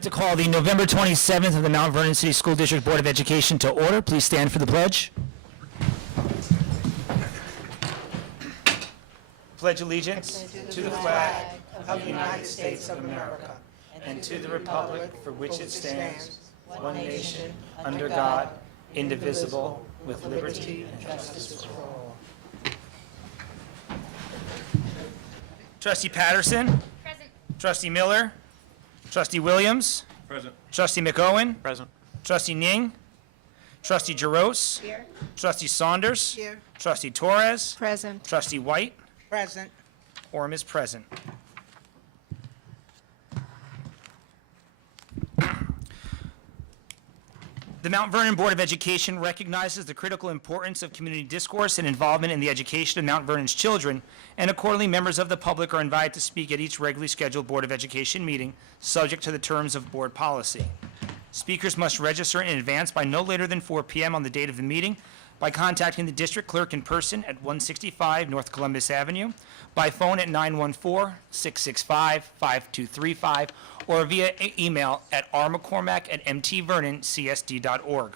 like to call the November 27th of the Mount Vernon City School District Board of Education to order. Please stand for the pledge. Pledge allegiance to the flag of the United States of America and to the republic for which it stands, one nation, under God, indivisible, with liberty and justice for all. Trustee Patterson. Present. Trustee Miller. Trustee Williams. Present. Trustee McOwen. Present. Trustee Ning. Trustee Jaros. Here. Trustee Saunders. Here. Trustee Torres. Present. Trustee White. Present. Quorum is present. The Mount Vernon Board of Education recognizes the critical importance of community discourse and involvement in the education of Mount Vernon's children, and accordingly, members of the public are invited to speak at each regularly scheduled Board of Education meeting, subject to the terms of board policy. Speakers must register in advance by no later than 4 p.m. on the date of the meeting by contacting the district clerk in person at 165 North Columbus Avenue, by phone at 914-665-5235, or via email at rmccormack@mtvernoncsd.org.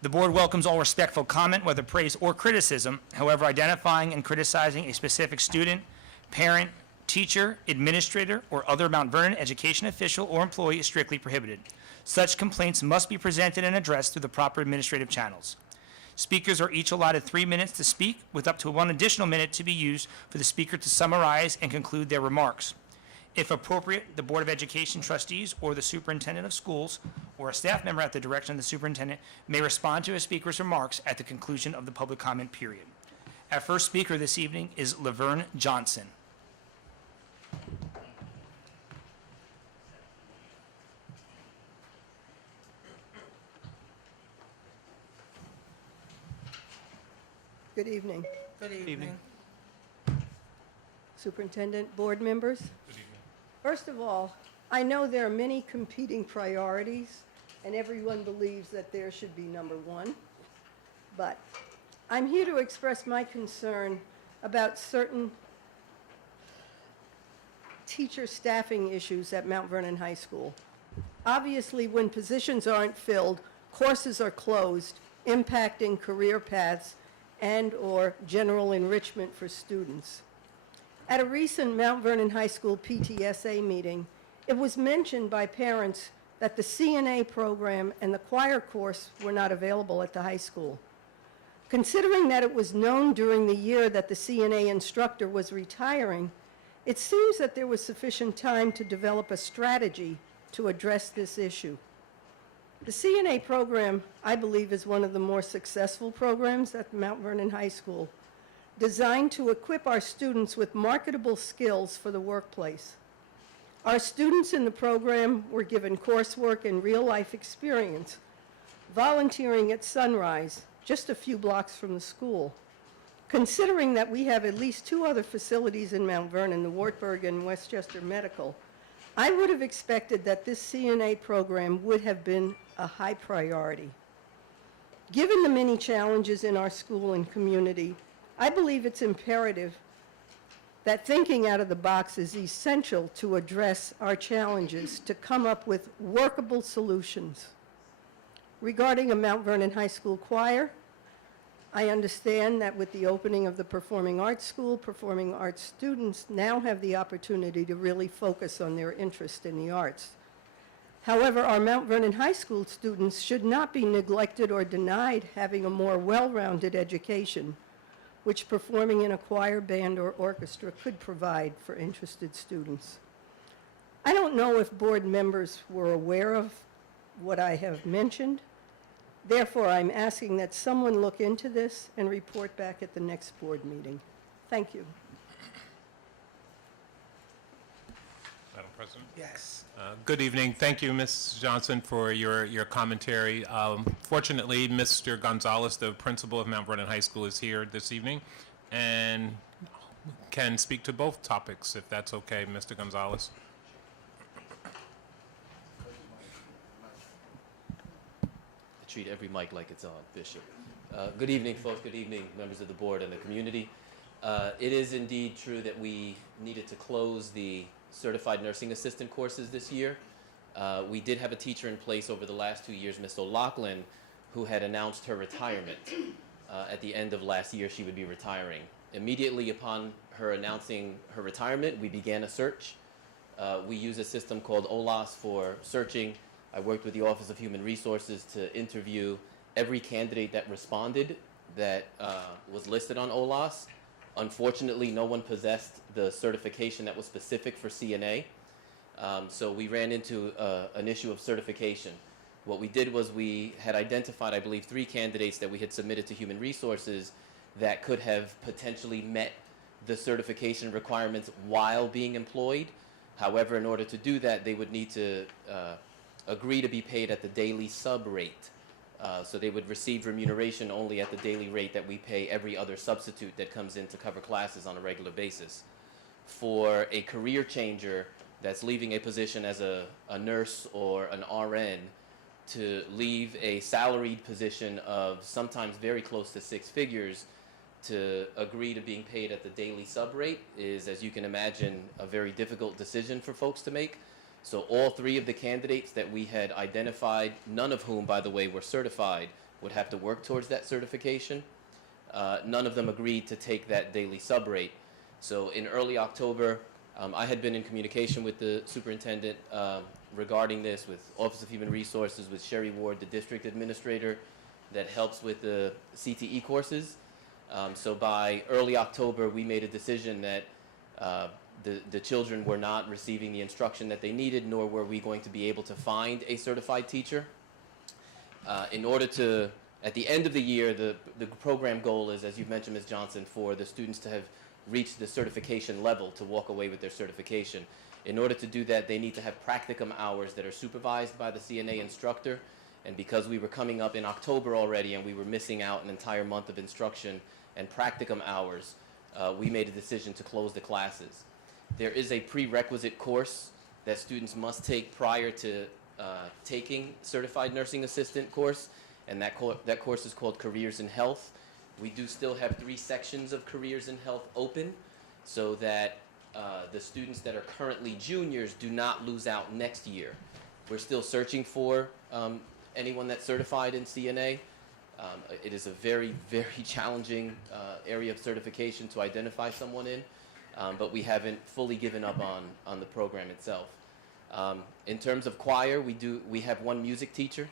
The board welcomes all respectful comment, whether praise or criticism. However, identifying and criticizing a specific student, parent, teacher, administrator, or other Mount Vernon education official or employee is strictly prohibited. Such complaints must be presented and addressed through the proper administrative channels. Speakers are each allotted 3 minutes to speak, with up to 1 additional minute to be used for the speaker to summarize and conclude their remarks. If appropriate, the Board of Education trustees or the superintendent of schools or a staff member at the direction of the superintendent may respond to a speaker's remarks at the conclusion of the public comment period. Our first speaker this evening is Laverne Johnson. Good evening. Good evening. Superintendent, board members. Good evening. First of all, I know there are many competing priorities, and everyone believes that there should be number one. But I'm here to express my concern about certain teacher staffing issues at Mount Vernon High School. Obviously, when positions aren't filled, courses are closed, impacting career paths and/or general enrichment for students. At a recent Mount Vernon High School PTSA meeting, it was mentioned by parents that the CNA program and the choir course were not available at the high school. Considering that it was known during the year that the CNA instructor was retiring, it seems that there was sufficient time to develop a strategy to address this issue. The CNA program, I believe, is one of the more successful programs at Mount Vernon High School, designed to equip our students with marketable skills for the workplace. Our students in the program were given coursework and real-life experience, volunteering at Sunrise, just a few blocks from the school. Considering that we have at least 2 other facilities in Mount Vernon, the Wartburg and Westchester Medical, I would have expected that this CNA program would have been a high priority. Given the many challenges in our school and community, I believe it's imperative that thinking out of the box is essential to address our challenges, to come up with workable solutions. Regarding a Mount Vernon High School choir, I understand that with the opening of the Performing Arts School, performing arts students now have the opportunity to really focus on their interest in the arts. However, our Mount Vernon High School students should not be neglected or denied having a more well-rounded education, which performing in a choir, band, or orchestra could provide for interested students. I don't know if board members were aware of what I have mentioned. Therefore, I'm asking that someone look into this and report back at the next board meeting. Thank you. Madam President? Yes. Good evening. Thank you, Ms. Johnson, for your commentary. Fortunately, Mr. Gonzalez, the principal of Mount Vernon High School, is here this evening and can speak to both topics, if that's okay, Mr. Gonzalez. Treat every mic like it's on, Bishop. Good evening, folks. Good evening, members of the board and the community. It is indeed true that we needed to close the certified nursing assistant courses this year. We did have a teacher in place over the last 2 years, Ms. O'Loughlin, who had announced her retirement. At the end of last year, she would be retiring. Immediately upon her announcing her retirement, we began a search. We use a system called OLAS for searching. I worked with the Office of Human Resources to interview every candidate that responded that was listed on OLAS. Unfortunately, no one possessed the certification that was specific for CNA. So we ran into an issue of certification. What we did was we had identified, I believe, 3 candidates that we had submitted to Human Resources that could have potentially met the certification requirements while being employed. However, in order to do that, they would need to agree to be paid at the daily sub rate. So they would receive remuneration only at the daily rate that we pay every other substitute that comes in to cover classes on a regular basis. For a career changer that's leaving a position as a nurse or an RN to leave a salaried position of sometimes very close to 6 figures to agree to being paid at the daily sub rate is, as you can imagine, a very difficult decision for folks to make. So all 3 of the candidates that we had identified, none of whom, by the way, were certified, would have to work towards that certification. None of them agreed to take that daily sub rate. So in early October, I had been in communication with the superintendent regarding this, with Office of Human Resources, with Sherry Ward, the district administrator that helps with the CTE courses. So by early October, we made a decision that the children were not receiving the instruction that they needed, nor were we going to be able to find a certified teacher. In order to, at the end of the year, the program goal is, as you've mentioned, Ms. Johnson, for the students to have reached the certification level to walk away with their certification. In order to do that, they need to have practicum hours that are supervised by the CNA instructor. And because we were coming up in October already and we were missing out an entire month of instruction and practicum hours, we made a decision to close the classes. There is a prerequisite course that students must take prior to taking Certified Nursing Assistant course, and that course is called Careers in Health. We do still have 3 sections of Careers in Health open, so that the students that are currently juniors do not lose out next year. We're still searching for anyone that's certified in CNA. It is a very, very challenging area of certification to identify someone in, but we haven't fully given up on the program itself. In terms of choir, we have 1 music teacher.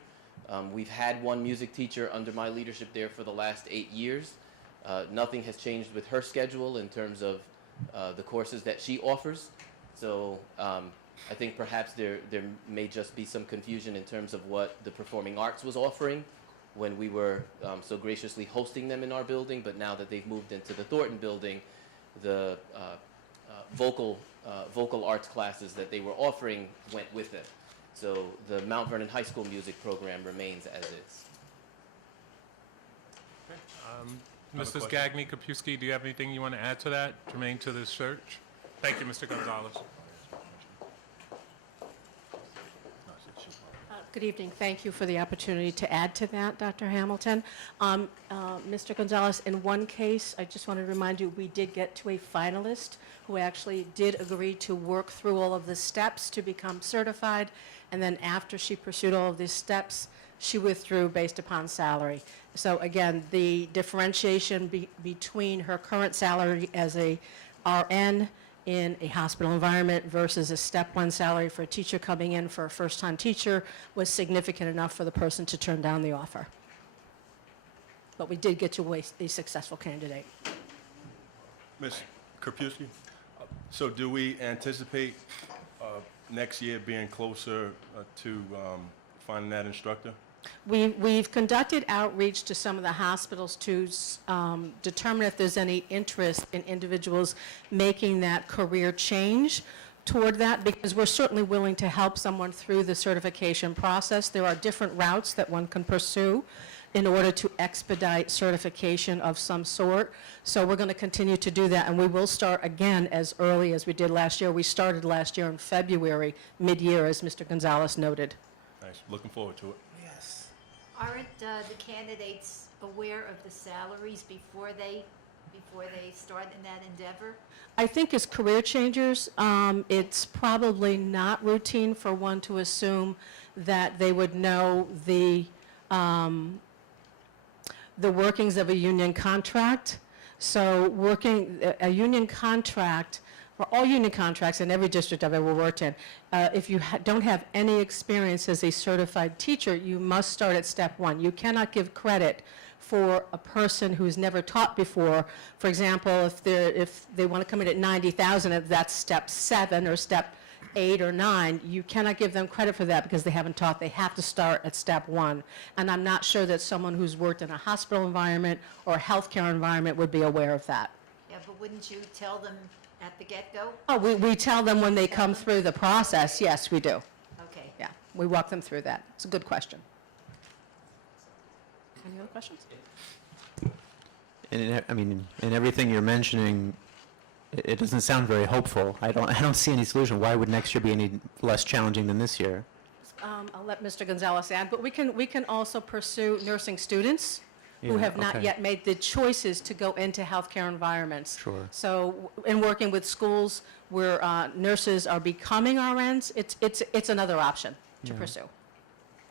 We've had 1 music teacher under my leadership there for the last 8 years. Nothing has changed with her schedule in terms of the courses that she offers. So I think perhaps there may just be some confusion in terms of what the Performing Arts was offering when we were so graciously hosting them in our building, but now that they've moved into the Thornton building, the vocal arts classes that they were offering went with it. So the Mount Vernon High School music program remains as is. Mrs. Gagny Kapusky, do you have anything you want to add to that, germane to this search? Thank you, Mr. Gonzalez. Good evening. Thank you for the opportunity to add to that, Dr. Hamilton. Mr. Gonzalez, in one case, I just want to remind you, we did get to a finalist who actually did agree to work through all of the steps to become certified, and then after she pursued all of these steps, she withdrew based upon salary. So again, the differentiation between her current salary as a RN in a hospital environment versus a step 1 salary for a teacher coming in for a first-time teacher was significant enough for the person to turn down the offer. But we did get to a successful candidate. Ms. Karpusky, so do we anticipate next year being closer to finding that instructor? We've conducted outreach to some of the hospitals to determine if there's any interest in individuals making that career change toward that, because we're certainly willing to help someone through the certification process. There are different routes that one can pursue in order to expedite certification of some sort. So we're going to continue to do that, and we will start again as early as we did last year. We started last year in February, mid-year, as Mr. Gonzalez noted. Nice. Looking forward to it. Aren't the candidates aware of the salaries before they before they start in that endeavor? I think as career changers, it's probably not routine for one to assume that they would know the workings of a union contract. So a union contract, for all union contracts in every district I've ever worked in, if you don't have any experience as a certified teacher, you must start at step one. You cannot give credit for a person who's never taught before. For example, if they want to come in at 90,000, if that's step 7 or step 8 or 9, you cannot give them credit for that because they haven't taught. They have to start at step 1. And I'm not sure that someone who's worked in a hospital environment or a healthcare environment would be aware of that. Yeah, but wouldn't you tell them at the get-go? Oh, we tell them when they come through the process. Yes, we do. Okay. Yeah, we walk them through that. It's a good question. Any other questions? And in everything you're mentioning, it doesn't sound very hopeful. I don't see any solution. Why would next year be any less challenging than this year? I'll let Mr. Gonzalez add, but we can also pursue nursing students who Yeah, have not okay. yet made the choices to go into healthcare environments. Sure. So in working with schools where nurses are becoming RNs, it's another option to Yeah. pursue.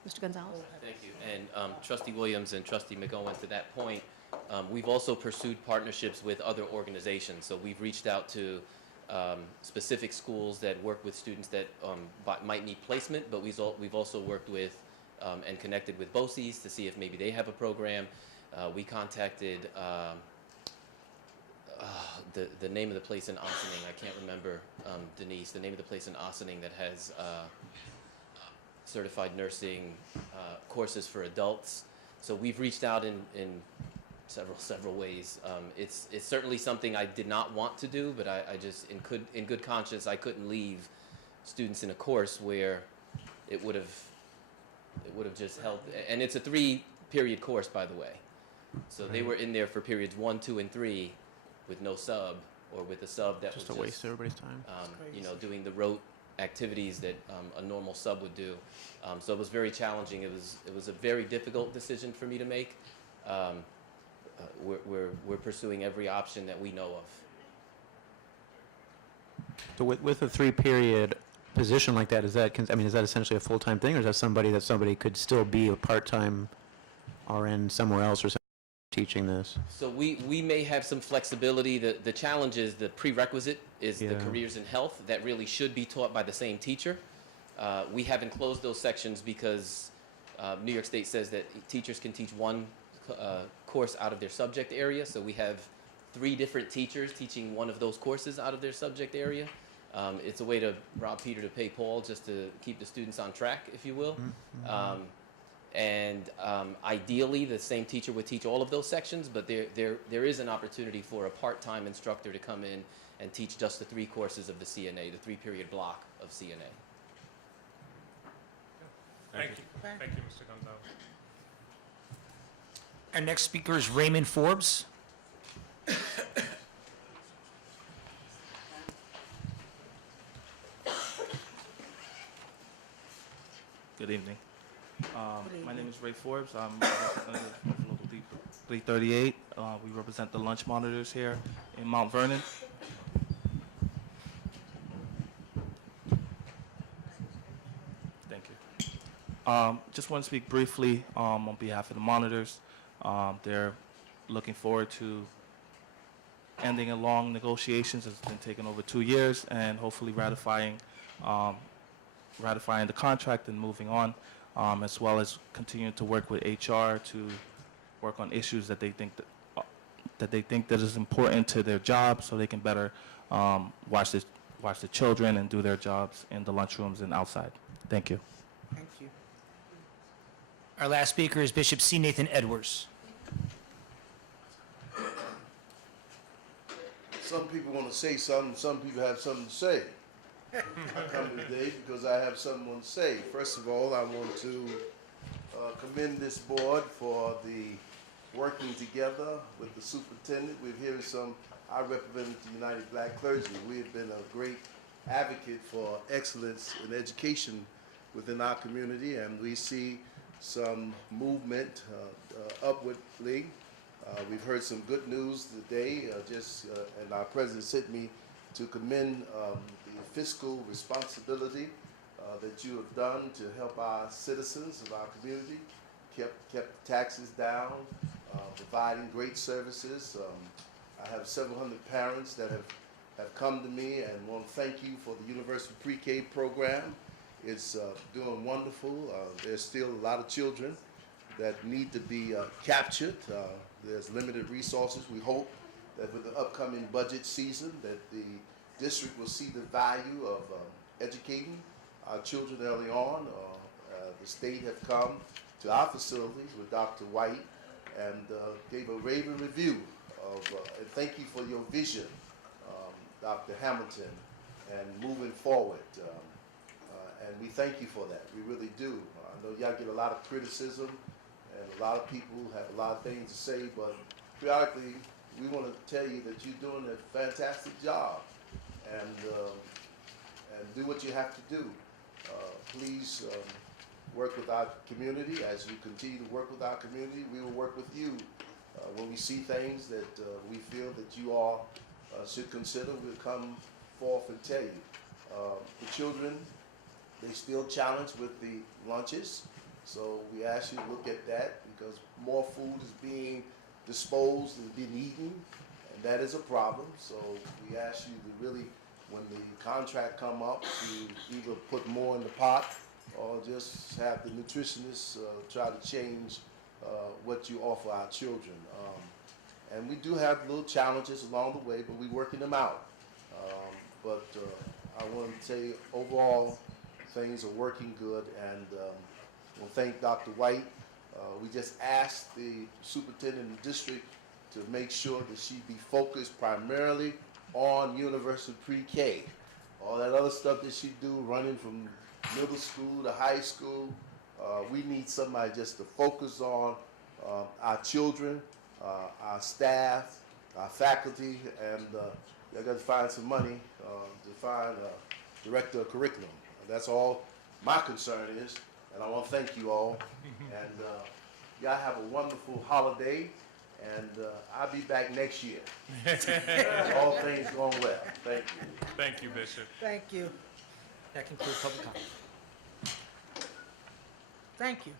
Mr. Gonzalez? Thank you. And Trustee Williams and Trustee McGowan, to that point, we've also pursued partnerships with other organizations. So we've reached out to specific schools that work with students that might need placement, but we've also worked with and connected with BOCES to see if maybe they have a program. We contacted the name of the place in Ossining. I can't remember, Denise, the name of the place in Ossining that has certified nursing courses for adults. So we've reached out in several ways. It's certainly something I did not want to do, but I just, in good conscience, I couldn't leave students in a course where it would have just held. And it's a 3-period course, by the way. So they were in there for periods 1, 2, and 3 with no sub, or with a sub that Just was a waste of everybody's time. doing the rote activities that a normal sub would do. So it was very challenging. It was a very difficult decision for me to make. We're pursuing every option that we know of. So with a 3-period position like that, is that essentially a full-time thing, or is that somebody could still be a part-time RN somewhere else or something teaching this? So we may have some flexibility. The challenge is the prerequisite is the Yeah. careers in health that really should be taught by the same teacher. We haven't closed those sections because New York State says that teachers can teach one course out of their subject area. So we have 3 different teachers teaching one of those courses out of their subject area. It's a way to rob Peter to pay Paul, just to keep the students on track, if you will. Ideally, the same teacher would teach all of those sections, but there is an opportunity for a part-time instructor to come in and teach just the 3 courses of the CNA, the 3-period block of CNA. Thank you. Thank you, Mr. Gonzalez. Our next speaker is Raymond Forbes. Good evening. My name is Ray Forbes. I'm a representative of Local 338. We represent the lunch monitors here in Mount Vernon. Thank you. Just want to speak briefly on behalf of the monitors. They're looking forward to ending a long negotiations. It's been taking over 2 years, and hopefully ratifying the contract and moving on, as well as continuing to work with HR to work on issues that they think that is important to their job, so they can better watch the children and do their jobs in the lunchrooms and outside. Thank you. Thank you. Our last speaker is Bishop C. Nathan Edwards. Some people want to say something, some people have something to say. I come today because I have something to say. First of all, I want to commend this board for the working together with the superintendent. I represent the United Black Clergy. We have been a great advocate for excellence in education within our community, and we see some movement upwardly We've heard some good news today, and our president sent me to commend the fiscal responsibility that you have done to help our citizens of our community, kept taxes down, providing great services. I have several hundred parents that have come to me and want to thank you for the Universal Pre-K program. It's doing wonderful. There's still a lot of children that need to be captured. There's limited resources. We hope that with the upcoming budget season that the district will see the value of educating our children early on. The state have come to our facilities with Dr. White and gave a raving review of, and thank you for your vision, Dr. Hamilton, and moving forward. And we thank you for that. We really do. I know y'all get a lot of criticism, and a lot of people have a lot of things to say, but periodically we want to tell you that you're doing a fantastic job, and do what you have to do. Please work with our community. As you continue to work with our community, we will work with you. When we see things that we feel that you all should consider, we'll come forth and tell you. The children, they still challenged with the lunches, so we ask you to look at that because more food is being disposed and being eaten, and that is a problem. So we ask you to really, when the contract come up, to either put more in the pot or just have the nutritionists try to change what you offer our children. And we do have little challenges along the way, but we're working them out. But I want to tell you, overall, things are working good, and I want to thank Dr. White. We just asked the superintendent of the district to make sure that she be focused primarily on universal pre-K. All that other stuff that she do, running from middle school to high school, we need somebody just to focus on our children, our staff, our faculty, and I got to find some money to find a director of curriculum. That's all my concern is, and I want to thank you all. And y'all have a wonderful holiday, and I'll be back next year. All things going well. Thank you. Thank you, Bishop. Thank you. That concludes public comment. Thank you.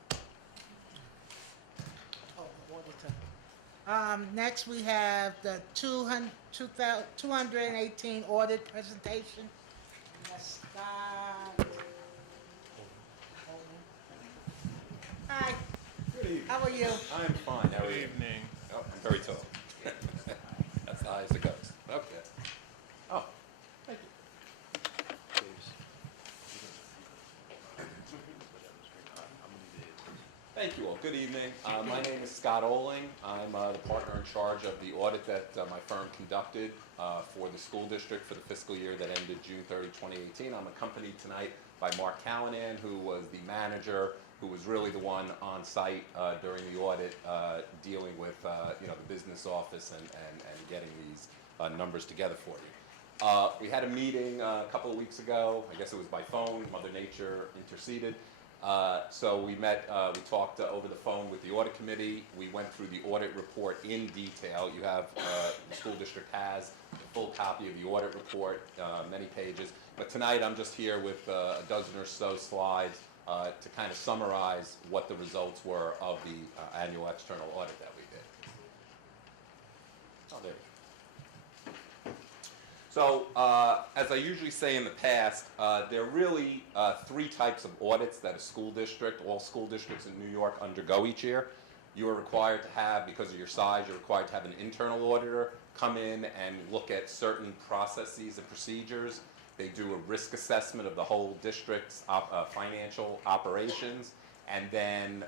Oh, auditor. Next, we have the 218 audit presentation. Let's start. Hi, Good evening. how are you? I'm fine. How are Good you? evening. Oh, I'm very tall. That's the highest it goes. Okay. Oh, thank you. Thank you all. Good evening. My name is Scott Oling. I'm the partner in charge of the audit that my firm conducted for the school district for the fiscal year that ended June 30, 2018. I'm accompanied tonight by Mark Callanan, who was the manager, who was really the one on site during the audit, dealing with the business office and getting these numbers together for you. We had a meeting a couple of weeks ago. I guess it was by phone. Mother Nature interceded. So we met, we talked over the phone with the audit committee. We went through the audit report in detail. You have, the school district has a full copy of the audit report, many pages. But tonight I'm just here with a dozen or so slides to kind of summarize what the results were of the annual external audit that we did. Oh, there you go. So, as I usually say in the past, there are really three types of audits that a school district, all school districts in New York undergo each year. You are required to have, because of your size, you're required to have an internal auditor come in and look at certain processes and procedures. They do a risk assessment of the whole district's financial operations, and then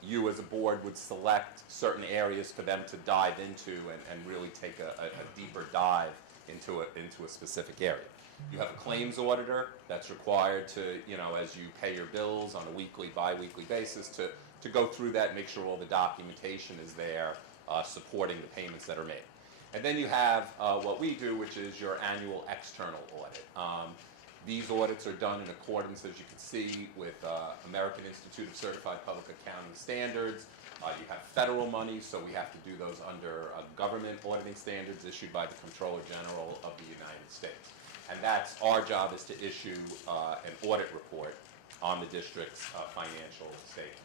you as a board would select certain areas for them to dive into and really take a deeper dive into a specific area. You have a claims auditor that's required to, as you pay your bills on a weekly, bi-weekly basis, to go through that and make sure all the documentation is there supporting the payments that are made. And then you have what we do, which is your annual external audit. These audits are done in accordance, as you can see, with American Institute of Certified Public Accounting Standards. You have federal money, so we have to do those under government auditing standards issued by the Comptroller General of the United States. And that's our job, is to issue an audit report on the district's financial statements.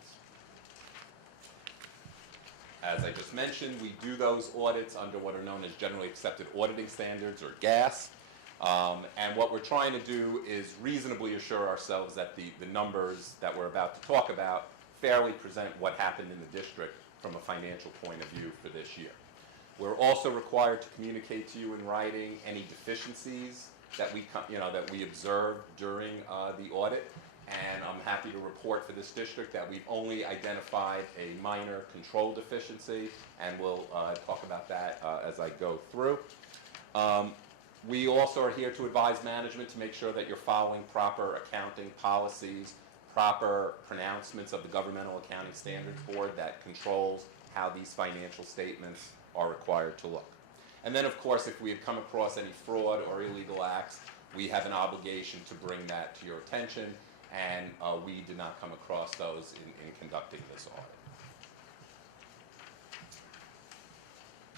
As I just mentioned, we do those audits under what are known as generally accepted auditing standards, or GAS. And what we're trying to do is reasonably assure ourselves that the numbers that we're about to talk about fairly present what happened in the district from a financial point of view for this year. We're also required to communicate to you in writing any deficiencies that we observed during the audit. And I'm happy to report for this district that we've only identified a minor control deficiency, and we'll talk about that as I go through. We also are here to advise management to make sure that you're following proper accounting policies, proper pronouncements of the Governmental Accounting Standards Board that controls how these financial statements are required to look. And then, of course, if we have come across any fraud or illegal acts, we have an obligation to bring that to your attention, and we did not come across those in conducting this audit.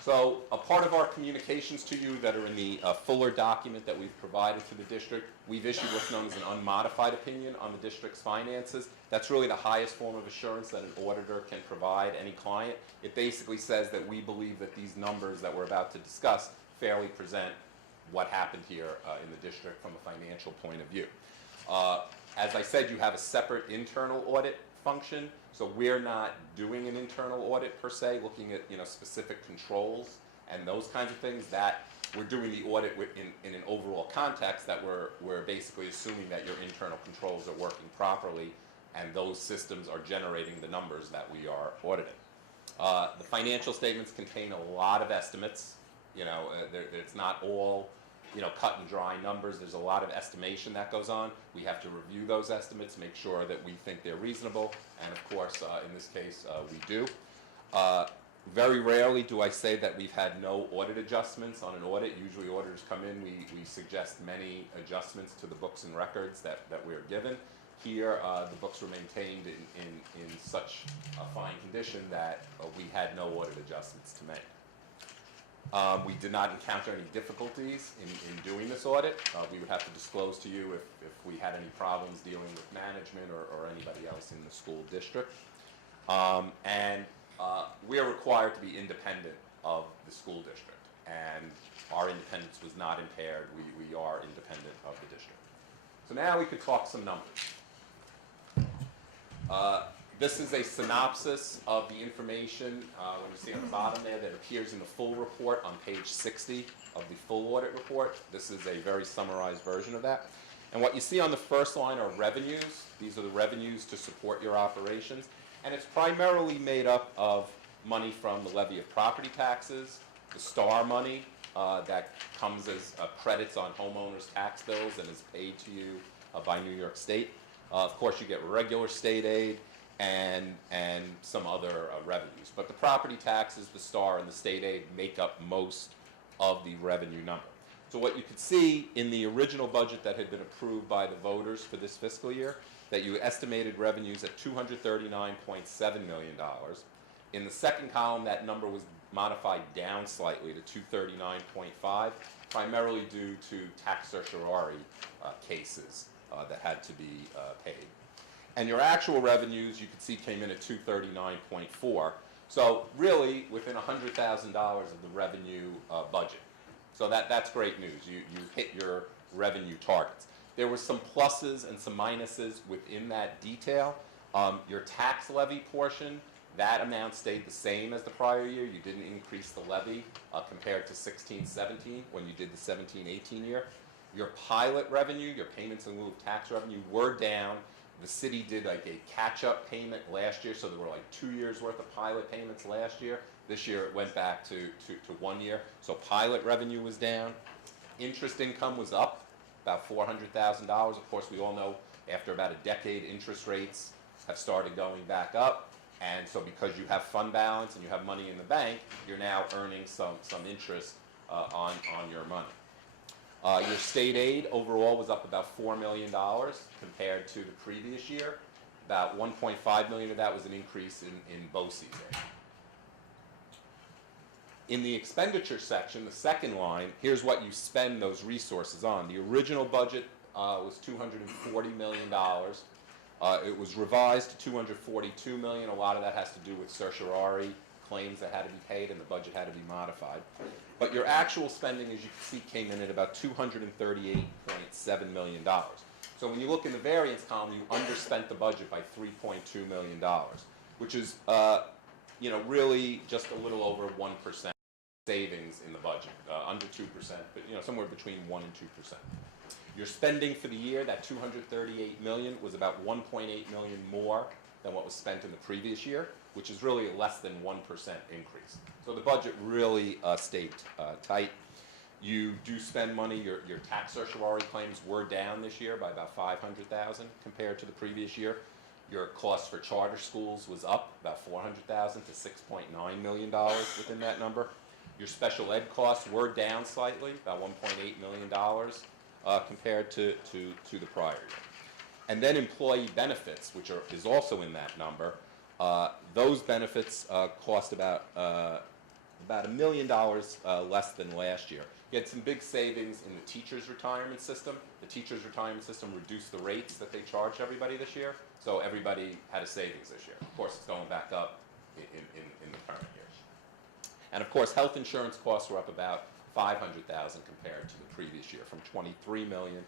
So a part of our communications to you that are in the fuller document that we've provided to the district, we've issued what's known as an unmodified opinion on the district's finances. That's really the highest form of assurance that an auditor can provide any client. It basically says that we believe that these numbers that we're about to discuss fairly present what happened here in the district from a financial point of view. As I said, you have a separate internal audit function, so we're not doing an internal audit per se, looking at specific controls and those kinds of things. That we're doing the audit in an overall context, that we're basically assuming that your internal controls are working properly and those systems are generating the numbers that we are auditing. The financial statements contain a lot of estimates. It's not all cut and dry numbers. There's a lot of estimation that goes on. We have to review those estimates, make sure that we think they're reasonable, and of course, in this case, we do. Very rarely do I say that we've had no audit adjustments on an audit. Usually auditors come in, we suggest many adjustments to the books and records that we're given. Here, the books were maintained in such a fine condition that we had no audit adjustments to make. We did not encounter any difficulties in doing this audit. We would have to disclose to you if we had any problems dealing with management or anybody else in the school district. We are required to be independent of the school district, and our independence was not impaired. We are independent of the district. So now we could talk some numbers. This is a synopsis of the information, when you see on the bottom there, that appears in the full report on page 60 of the full audit report. This is a very summarized version of that. And what you see on the first line are revenues. These are the revenues to support your operations. And it's primarily made up of money from the levy of property taxes, the STAR money that comes as credits on homeowners' tax bills and is paid to you by New York State. Of course, you get regular state aid and some other revenues. But the property taxes, the STAR, and the state aid make up most of the revenue number. So what you could see in the original budget that had been approved by the voters for this fiscal year, that you estimated revenues at $239.7 million. In the second column, that number was modified down slightly to $239.5, primarily due to tax certiorari cases that had to be paid. And your actual revenues, you can see, came in at $239.4. So really, within $100,000 of the revenue budget. So that's great news. You hit your revenue targets. There were some pluses and some minuses within that detail. Your tax levy portion, that amount stayed the same as the prior year. You didn't increase the levy compared to 16-17 when you did the 17-18 year. Your pilot revenue, your payments in lieu of tax revenue, were down. The city did like a catch-up payment last year, so there were like 2 years worth of pilot payments last year. This year it went back to 1 year, so pilot revenue was down. Interest income was up about $400,000. Of course, we all know after about a decade, interest rates have started going back up, and so because you have fund balance and you have money in the bank, you're now earning some interest on your money. Your state aid overall was up about $4 million compared to the previous year. About 1.5 million of that was an increase in BOCES area. In the expenditure section, the second line, here's what you spend those resources on. The original budget was $240 million. It was revised to $242 million. A lot of that has to do with certiorari claims that had to be paid, and the budget had to be modified. But your actual spending, as you can see, came in at about $238.7 million. So when you look in the variance column, you underspent the budget by $3.2 million, which is, really just a little over 1% savings in the budget, under 2%, but somewhere between 1 and 2%. Your spending for the year, that $238 million, was about $1.8 million more than what was spent in the previous year, which is really a less than 1% increase. So the budget really stayed tight. You do spend money. Your tax certiorari claims were down this year by about $500,000 compared to the previous year. Your cost for charter schools was up about $400,000 to $6.9 million within that number. Your special ed costs were down slightly, about $1.8 million compared to the prior year. And then employee benefits, which is also in that number, those benefits cost about $1 million less than last year. You had some big savings in the teachers' retirement system. The teachers' retirement system reduced the rates that they charged everybody this year, so everybody had a savings this year. Of course, it's going back up in the current year. And of course, health insurance costs were up about $500,000 compared to the previous year, from $23 million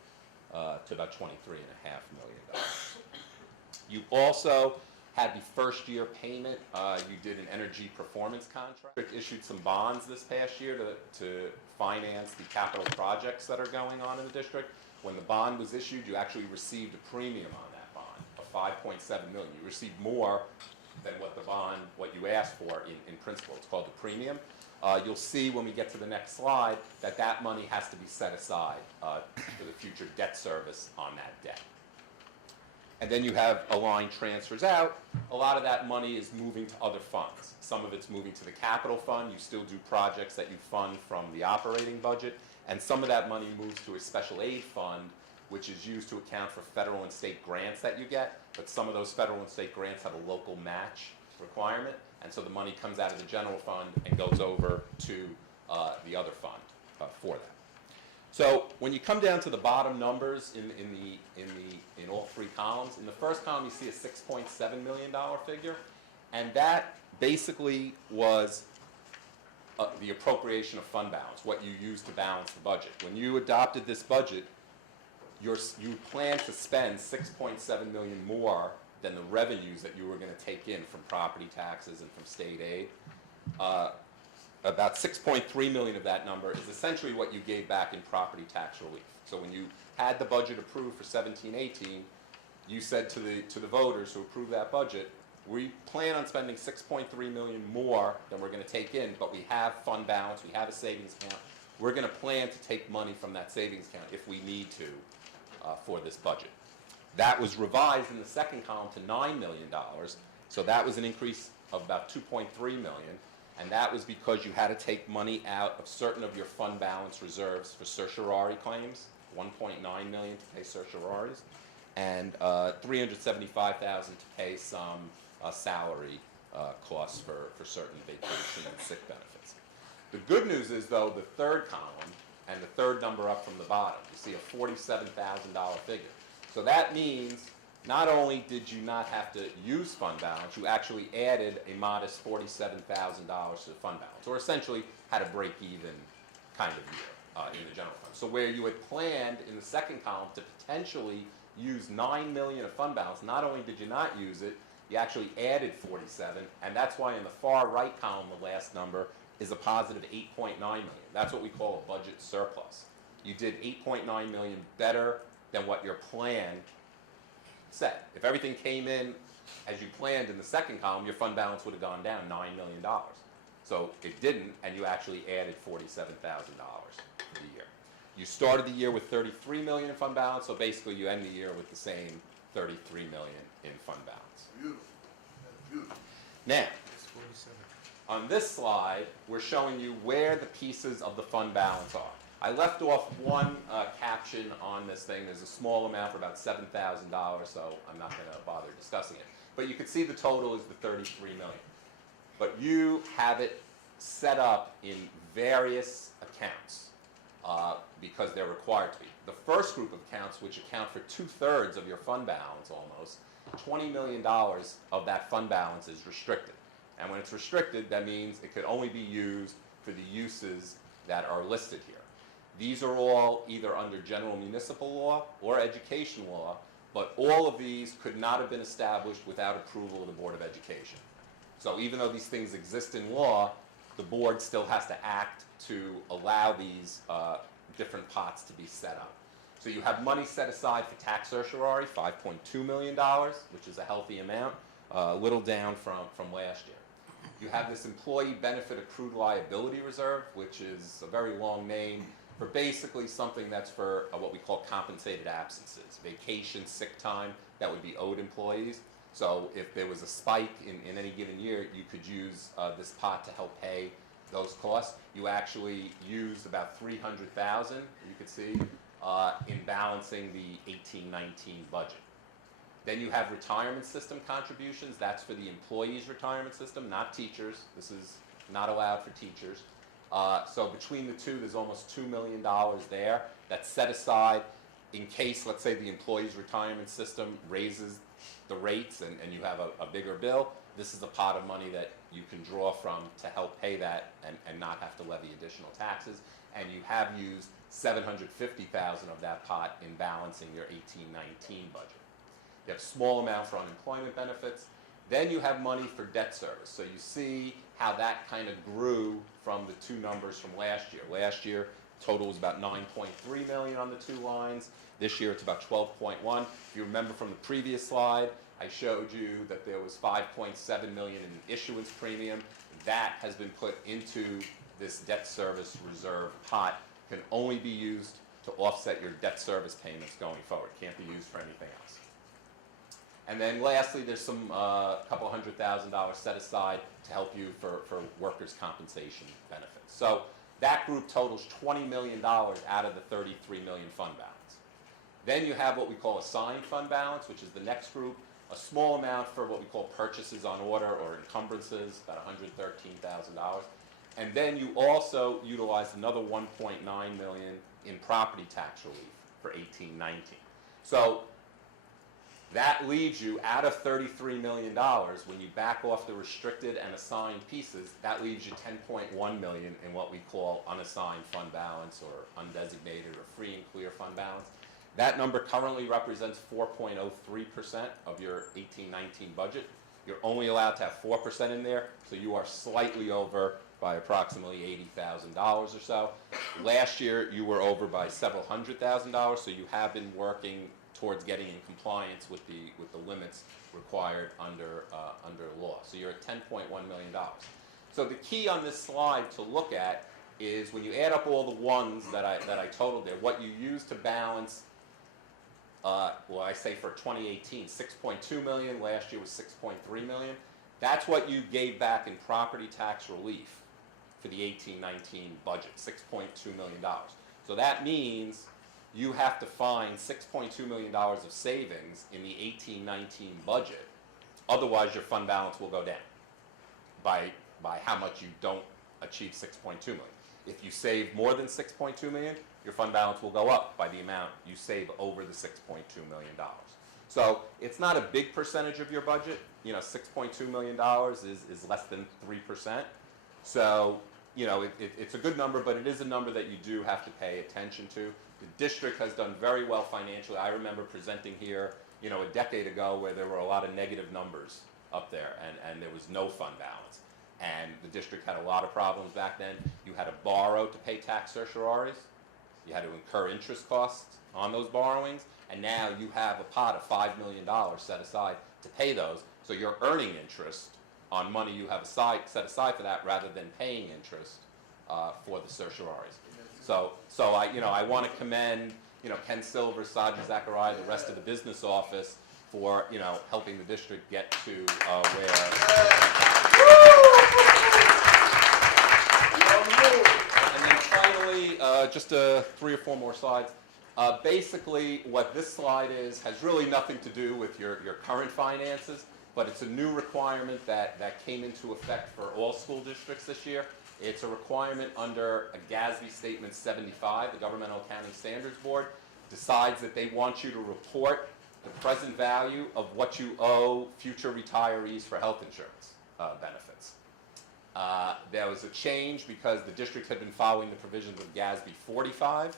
to about $23.5 million. You also had the first year payment. You did an energy performance contract. Issued some bonds this past year to finance the capital projects that are going on in the district. When the bond was issued, you actually received a premium on that bond of $5.7 million. You received more than what you asked for in principle. It's called the premium. You'll see when we get to the next slide that money has to be set aside for the future debt service on that debt. And then you have a line transfers out. A lot of that money is moving to other funds. Some of it's moving to the capital fund. You still do projects that you fund from the operating budget. And some of that money moves to a special aid fund, which is used to account for federal and state grants that you get. But some of those federal and state grants have a local match requirement. And so the money comes out of the general fund and goes over to the other fund for that. So when you come down to the bottom numbers in all three columns, in the first column you see a $6.7 million figure, and that basically was the appropriation of fund balance, what you use to balance the budget. When you adopted this budget, you plan to spend $6.7 million more than the revenues that you were going to take in from property taxes and from state aid. About $6.3 million of that number is essentially what you gave back in property tax relief. So when you had the budget approved for 17-18, you said to the voters who approved that budget, we plan on spending $6.3 million more than we're going to take in, but we have fund balance, we have a savings account. We're going to plan to take money from that savings account if we need to for this budget. That was revised in the second column to $9 million, so that was an increase of about $2.3 million. And that was because you had to take money out of certain of your fund balance reserves for certiorari claims, $1.9 million to pay certioraries, and $375,000 to pay some salary costs for certain vacation and sick benefits. The good news is, though, the third column and the third number up from the bottom, you see a $47,000 figure. So that means not only did you not have to use fund balance, you actually added a modest $47,000 to the fund balance, or essentially had a break-even kind of year in the general fund. So where you had planned in the second column to potentially use $9 million of fund balance, not only did you not use it, you actually added 47, and that's why in the far right column, the last number is a positive $8.9 million. That's what we call a budget surplus. You did $8.9 million better than what your plan said. If everything came in as you planned in the second column, your fund balance would have gone down $9 million. So it didn't, and you actually added $47,000 for the year. You started the year with $33 million in fund balance, so basically you end the year with the same $33 million in fund balance. Beautiful. That's beautiful. Now, on this slide, we're showing you where the pieces of the fund balance are. I left off one caption on this thing. There's a small amount for about $7,000, so I'm not going to bother discussing it. But you can see the total is the 33 million. But you have it set up in various accounts because they're required to be. The first group of accounts, which account for 2/3 of your fund balance almost, $20 million of that fund balance is restricted. And when it's restricted, that means it could only be used for the uses that are listed here. These are all either under general municipal law or education law, but all of these could not have been established without approval of the Board of Education. So even though these things exist in law, the board still has to act to allow these different pots to be set up. So you have money set aside for tax certiorari, $5.2 million, which is a healthy amount, a little down from last year. You have this employee benefit accrued liability reserve, which is a very long name for basically something that's for what we call compensated absences, vacation, sick time that would be owed employees. So if there was a spike in any given year, you could use this pot to help pay those costs. You actually used about $300,000, you could see, in balancing the 18-19 budget. Then you have retirement system contributions. That's for the employees' retirement system, not teachers. This is not allowed for teachers. So between the two, there's almost $2 million there that's set aside in case, let's say, the employees' retirement system raises the rates and you have a bigger bill. This is a pot of money that you can draw from to help pay that and not have to levy additional taxes. And you have used $750,000 of that pot in balancing your 18-19 budget. You have small amount for unemployment benefits. Then you have money for debt service. So you see how that kind of grew from the two numbers from last year. Last year, total was about $9.3 million on the two lines. This year, it's about $12.1. If you remember from the previous slide, I showed you that there was $5.7 million in issuance premium. That has been put into this debt service reserve pot. Can only be used to offset your debt service payments going forward. Can't be used for anything else. And then lastly, there's some couple $100,000 set aside to help you for workers' compensation benefits. So that group totals $20 million out of the $33 million fund balance. Then you have what we call assigned fund balance, which is the next group, a small amount for what we call purchases on order or encumbrances, about $113,000. And then you also utilize another $1.9 million in property tax relief for 18-19. So that leaves you out of $33 million, when you back off the restricted and assigned pieces, that leaves you $10.1 million in what we call unassigned fund balance or undesignated or free and clear fund balance. That number currently represents 4.03% of your 18-19 budget. You're only allowed to have 4% in there, so you are slightly over by approximately $80,000 or so. Last year, you were over by several $100,000, so you have been working towards getting in compliance with the limits required under law. So you're at $10.1 million. So the key on this slide to look at is when you add up all the ones that I totaled there, what you use to balance, well, I say for 2018, 6.2 million. Last year was 6.3 million. That's what you gave back in property tax relief for the 18-19 budget, $6.2 million. So that means you have to find $6.2 million of savings in the 18-19 budget. Otherwise, your fund balance will go down by how much you don't achieve 6.2 million. If you save more than 6.2 million, your fund balance will go up by the amount you save over the $6.2 million. So it's not a big percentage of your budget. You know, $6.2 million is less than 3%. So, you know, it's a good number, but it is a number that you do have to pay attention to. The district has done very well financially. I remember presenting here, you know, a decade ago where there were a lot of negative numbers up there and there was no fund balance. And the district had a lot of problems back then. You had to borrow to pay tax certioraries. You had to incur interest costs on those borrowings. And now you have a pot of $5 million set aside to pay those. So you're earning interest on money you have set aside for that rather than paying interest for the certioraries. So I want to commend, Ken Silver, Saji Zachariah, the rest of the business office for, helping the district get to where. And then finally, just 3 or 4 more slides. Basically, what this slide is has really nothing to do with your current finances, but it's a new requirement that came into effect for all school districts this year. It's a requirement under a GASB Statement 75, the Governmental Accounting Standards Board decides that they want you to report the present value of what you owe future retirees for health insurance benefits. There was a change because the district had been following the provisions of GASB 45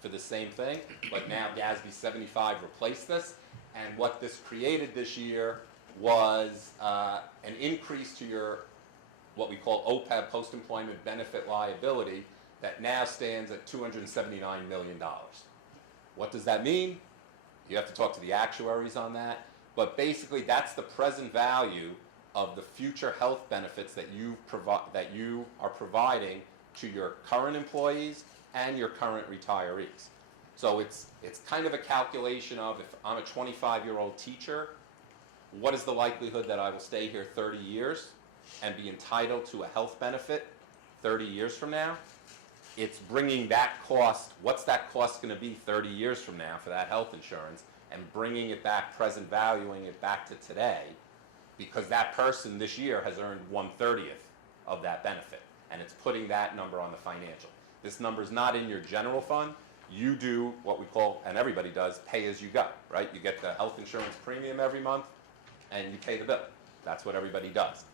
for the same thing, but now GASB 75 replaced this, and what this created this year was an increase to your what we call OPEB, post-employment benefit liability, that now stands at $279 million. What does that mean? You have to talk to the actuaries on that, but basically that's the present value of the future health benefits that you are providing to your current employees and your current retirees. So it's kind of a calculation of, if I'm a 25-year-old teacher, what is the likelihood that I will stay here 30 years and be entitled to a health benefit 30 years from now? It's bringing that cost, what's that cost going to be 30 years from now for that health insurance, and bringing it back, present valuing it back to today, because that person this year has earned 1/30th of that benefit, and it's putting that number on the financial. This number is not in your general fund. You do what we call, and everybody does, pay as you go, right? You get the health insurance premium every month, and you pay the bill. That's what everybody does.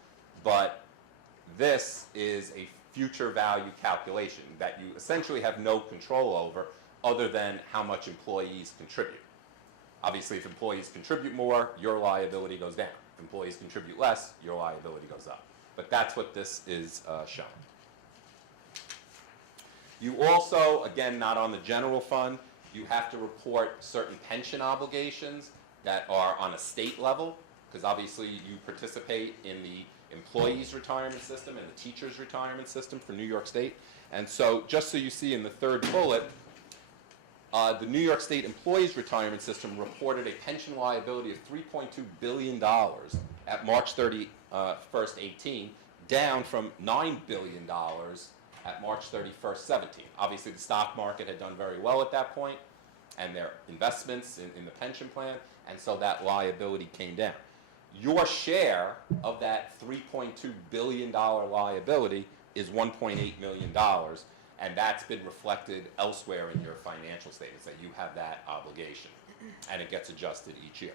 But this is a future value calculation that you essentially have no control over, other than how much employees contribute. Obviously, if employees contribute more, your liability goes down. If employees contribute less, your liability goes up. But that's what this is showing. You also, again, not on the general fund, you have to report certain pension obligations that are on a state level, because obviously you participate in the employees' retirement system and the teachers' retirement system for New York State. And so, just so you see in the third bullet, the New York State Employees Retirement System reported a pension liability of $3.2 billion at March 31st, 18, down from $9 billion at March 31st, 17. Obviously, the stock market had done very well at that point, and their investments in the pension plan, and so that liability came down. Your share of that $3.2 billion liability is $1.8 million, and that's been reflected elsewhere in your financial statements, that you have that obligation, and it gets adjusted each year.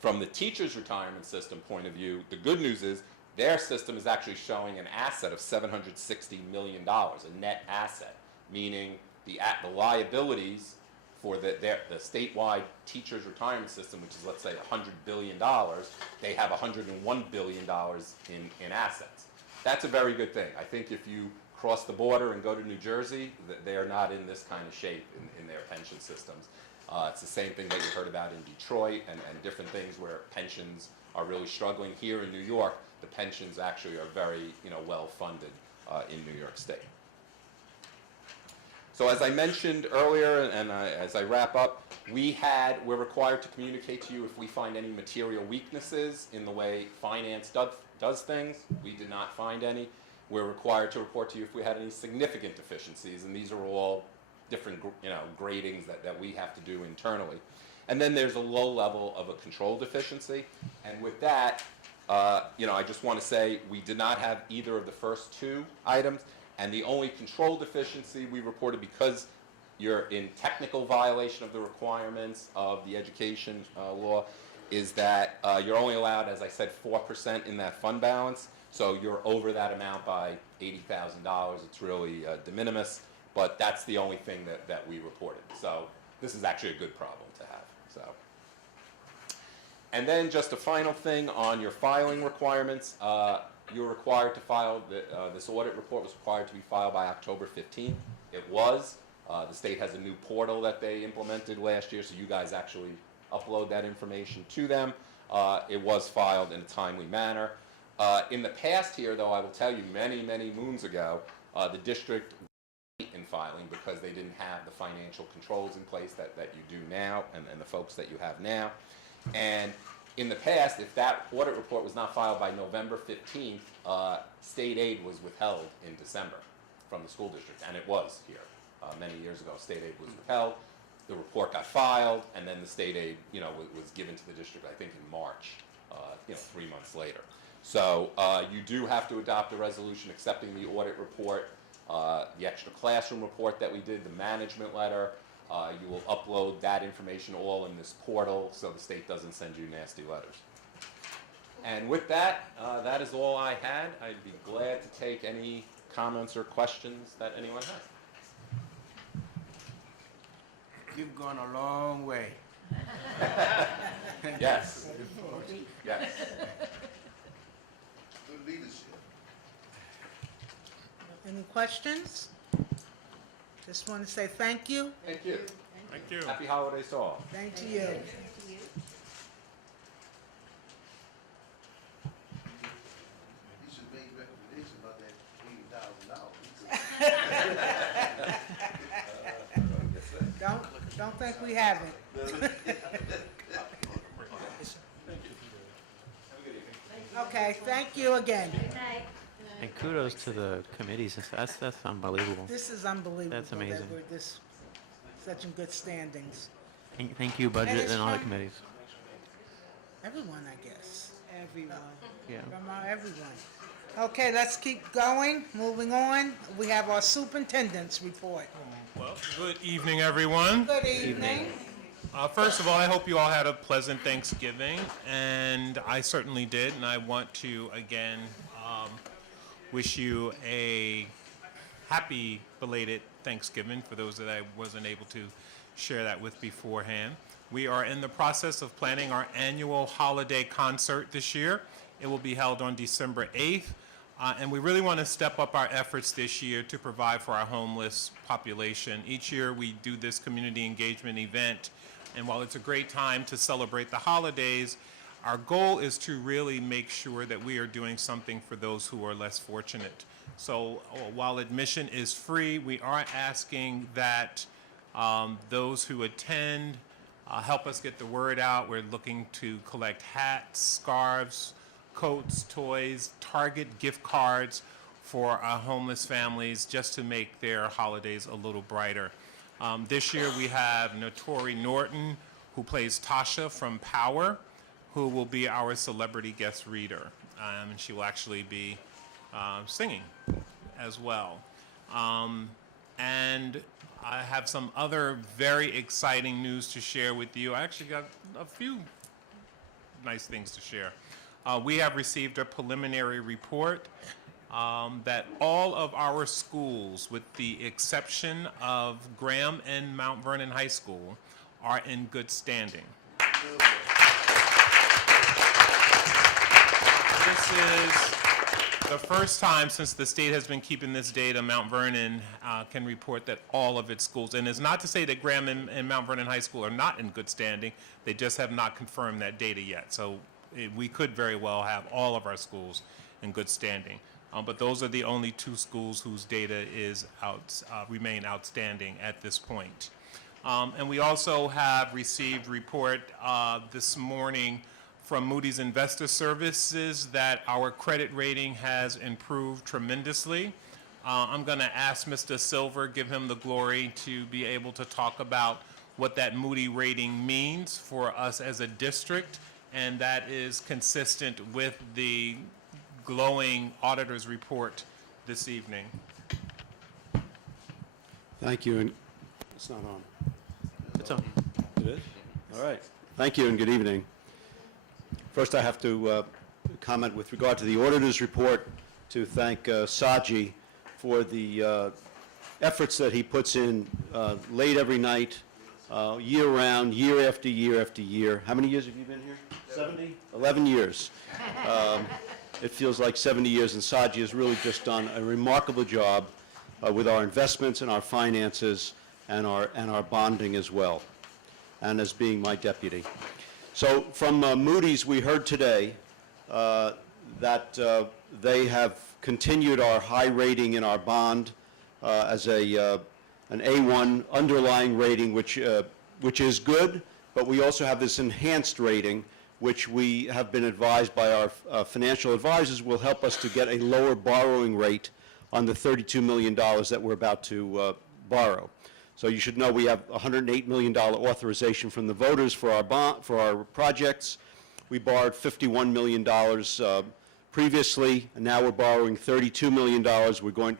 From the teachers' retirement system point of view, the good news is their system is actually showing an asset of $760 million, a net asset, meaning the liabilities for the statewide teachers' retirement system, which is, let's say, $100 billion, they have $101 billion in assets. That's a very good thing. I think if you cross the border and go to New Jersey, they are not in this kind of shape in their pension systems. It's the same thing that you heard about in Detroit and different things where pensions are really struggling. Here in New York, the pensions actually are very well funded in New York State. So as I mentioned earlier, and as I wrap up, we're required to communicate to you if we find any material weaknesses in the way finance does things. We did not find any. We're required to report to you if we had any significant deficiencies, and these are all different gradings that we have to do internally. And then there's a low level of a control deficiency, and with that, I just want to say we did not have either of the first two items. And the only control deficiency we reported, because you're in technical violation of the requirements of the education law, is that you're only allowed, as I said, 4% in that fund balance. So you're over that amount by $80,000. It's really de minimis, but that's the only thing that we reported. So this is actually a good problem to have. So, and then just a final thing on your filing requirements. You're required to file, this audit report was required to be filed by October 15th. It was. The state has a new portal that they implemented last year, so you guys actually upload that information to them. It was filed in a timely manner. In the past here, though, I will tell you, many, many moons ago, the district in filing because they didn't have the financial controls in place that you do now, and the folks that you have now. And in the past, if that audit report was not filed by November 15th, state aid was withheld in December from the school district, and it was here. many years ago. State aid was withheld, the report got filed, and then the state aid, was given to the district, I think, in March, 3 months later. So you do have to adopt a resolution accepting the audit report, the extra classroom report that we did, the management letter. You will upload that information all in this portal so the state doesn't send you nasty letters. And with that, that is all I had. I'd be glad to take any comments or questions that anyone has. You've gone a long way. Yes. Yes. Good leadership. Any questions? Just want to say thank you. Thank you. Thank you. Happy holidays to all. Thank you. You should make recommendations about that $80,000. Don't think we haven't. Okay, thank you again. And kudos to the committees. That's unbelievable. This is unbelievable. That's amazing. That we're such in good standings. Thank you, budget it's and audit from- committees. Everyone, I guess. Everyone. Yeah. From everyone. Okay, let's keep going. Moving on. We have our superintendent's report. Well, good evening, everyone. Good evening. First of all, I hope you all had a pleasant Thanksgiving, and I certainly did, and I want to, again, wish you a happy belated Thanksgiving for those that I wasn't able to share that with beforehand. We are in the process of planning our annual holiday concert this year. It will be held on December 8th, and we really want to step up our efforts this year to provide for our homeless population. Each year we do this community engagement event, and while it's a great time to celebrate the holidays, our goal is to really make sure that we are doing something for those who are less fortunate. So while admission is free, we are asking that those who attend help us get the word out. We're looking to collect hats, scarves, coats, toys, Target gift cards for our homeless families just to make their holidays a little brighter. This year we have Notori Norton, who plays Tasha from Power, who will be our celebrity guest reader. And she will actually be singing as well. And I have some other very exciting news to share with you. I actually got a few nice things to share. We have received a preliminary report that all of our schools, with the exception of Graham and Mount Vernon High School, are in good standing. This is the first time since the state has been keeping this data, Mount Vernon can report that all of its schools, and it's not to say that Graham and Mount Vernon High School are not in good standing, they just have not confirmed that data yet. So we could very well have all of our schools in good standing. But those are the only two schools whose data is remain outstanding at this point. And we also have received report this morning from Moody's Investor Services that our credit rating has improved tremendously. I'm going to ask Mr. Silver, give him the glory to be able to talk about what that Moody rating means for us as a district, and that is consistent with the glowing auditor's report this evening. Thank you, and it's not on. It's on. It is? All right. Thank you and good evening. First, I have to comment with regard to the auditor's report to thank Saji for the efforts that he puts in late every night, year-round, year after year after year. How many years have you been here? 70? 11 years. It feels like 70 years, and Saji has really just done a remarkable job with our investments and our finances and our bonding as well, and as being my deputy. So from Moody's, we heard today that they have continued our high rating in our bond as an A1 underlying rating, which is good, but we also have this enhanced rating, which we have been advised by our financial advisors will help us to get a lower borrowing rate on the $32 million that we're about to borrow. So you should know we have $108 million authorization from the voters for our projects. We borrowed $51 million previously, and now we're borrowing $32 million.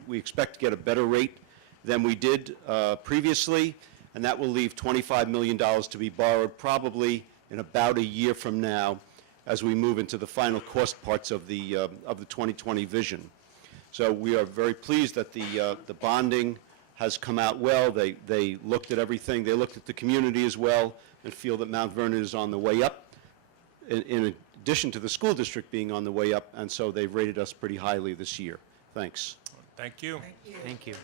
We expect to get a better rate than we did previously, and that will leave $25 million to be borrowed probably in about a year from now as we move into the final cost parts of the 2020 vision. So we are very pleased that the bonding has come out well. They looked at everything. They looked at the community as well and feel that Mount Vernon is on the way up, in addition to the school district being on the way up, and so they've rated us pretty highly this year. Thanks. Thank you. Thank you.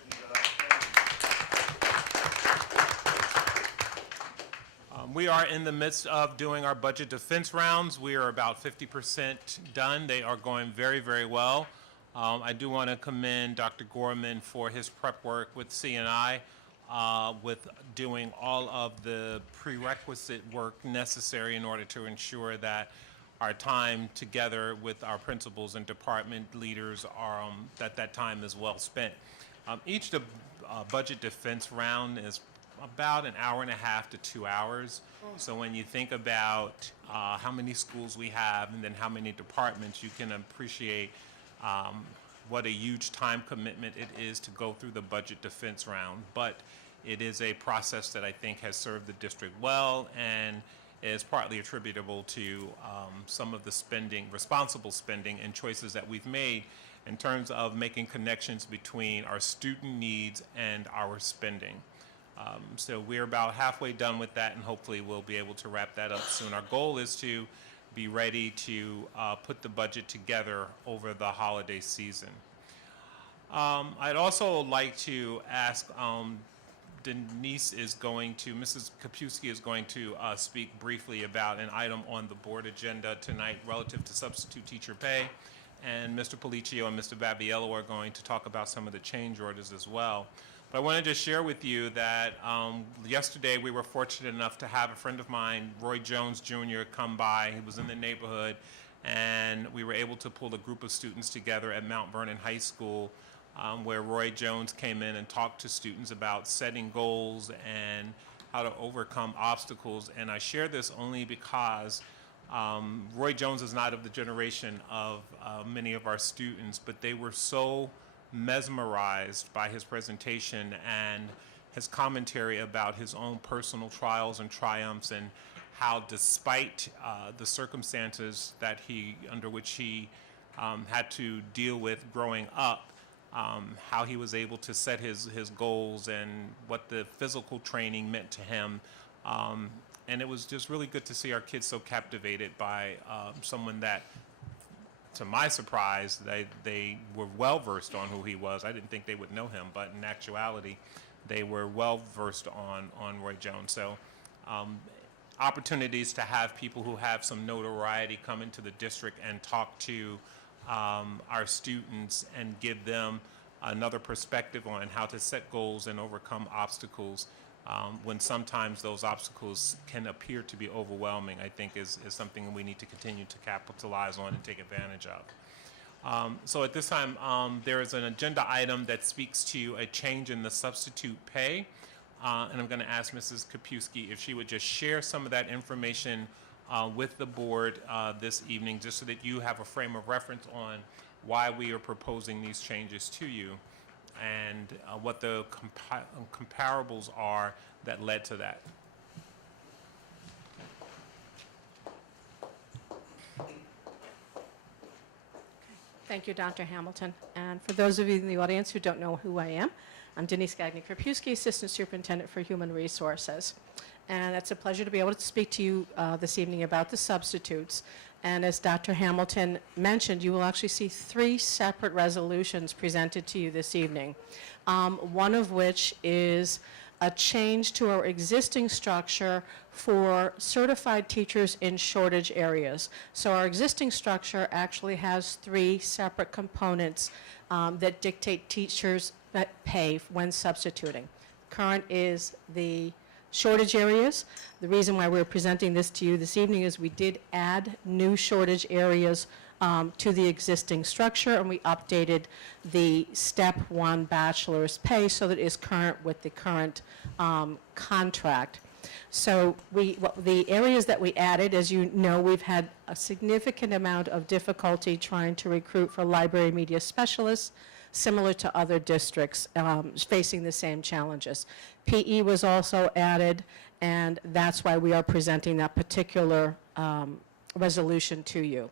We are in the midst of doing our budget defense rounds. We are about 50% done. They are going very, very well. I do want to commend Dr. Gorman for his prep work with C&I, with doing all of the prerequisite work necessary in order to ensure that our time together with our principals and department leaders are, that time is well spent. Each budget defense round is about an hour and a half to 2 hours. So when you think about how many schools we have and then how many departments, you can appreciate what a huge time commitment it is to go through the budget defense round. But it is a process that I think has served the district well and is partly attributable to some of the responsible spending and choices that we've made in terms of making connections between our student needs and our spending. So we're about halfway done with that, and hopefully we'll be able to wrap that up soon. Our goal is to be ready to put the budget together over the holiday season. I'd also like to ask, Mrs. Kapusky is going to speak briefly about an item on the board agenda tonight relative to substitute teacher pay, and Mr. Policio and Mr. Babiello are going to talk about some of the change orders as well. But I wanted to share with you that yesterday we were fortunate enough to have a friend of mine, Roy Jones Jr., come by. He was in the neighborhood, and we were able to pull a group of students together at Mount Vernon High School, where Roy Jones came in and talked to students about setting goals and how to overcome obstacles. And I share this only because Roy Jones is not of the generation of many of our students, but they were so mesmerized by his presentation and his commentary about his own personal trials and triumphs, and how despite the circumstances that under which he had to deal with growing up, how he was able to set his goals and what the physical training meant to him. And it was just really good to see our kids so captivated by someone that, to my surprise, they were well-versed on who he was. I didn't think they would know him, but in actuality, they were well-versed on Roy Jones. So opportunities to have people who have some notoriety come into the district and talk to our students and give them another perspective on how to set goals and overcome obstacles when sometimes those obstacles can appear to be overwhelming, I think is something we need to continue to capitalize on and take advantage of. So at this time, there is an agenda item that speaks to a change in the substitute pay. And I'm going to ask Mrs. Kapusky if she would just share some of that information with the board this evening, just so that you have a frame of reference on why we are proposing these changes to you, and what the comparables are that led to that. Thank you, Dr. Hamilton. And for those of you in the audience who don't know who I am, I'm Denise Gagnon-Krapewski, Assistant Superintendent for Human Resources. And it's a pleasure to be able to speak to you this evening about the substitutes. And as Dr. Hamilton mentioned, you will actually see 3 separate resolutions presented to you this evening. One of which is a change to our existing structure for certified teachers in shortage areas. So our existing structure actually has 3 separate components that dictate teachers' pay when substituting. Current is the shortage areas. The reason why we're presenting this to you this evening is we did add new shortage areas to the existing structure, and we updated the Step 1 bachelor's pay so that it is current with the current contract. So the areas that we added, as you know, we've had a significant amount of difficulty trying to recruit for library media specialists, similar to other districts facing the same challenges. PE was also added, and that's why we are presenting that particular resolution to you.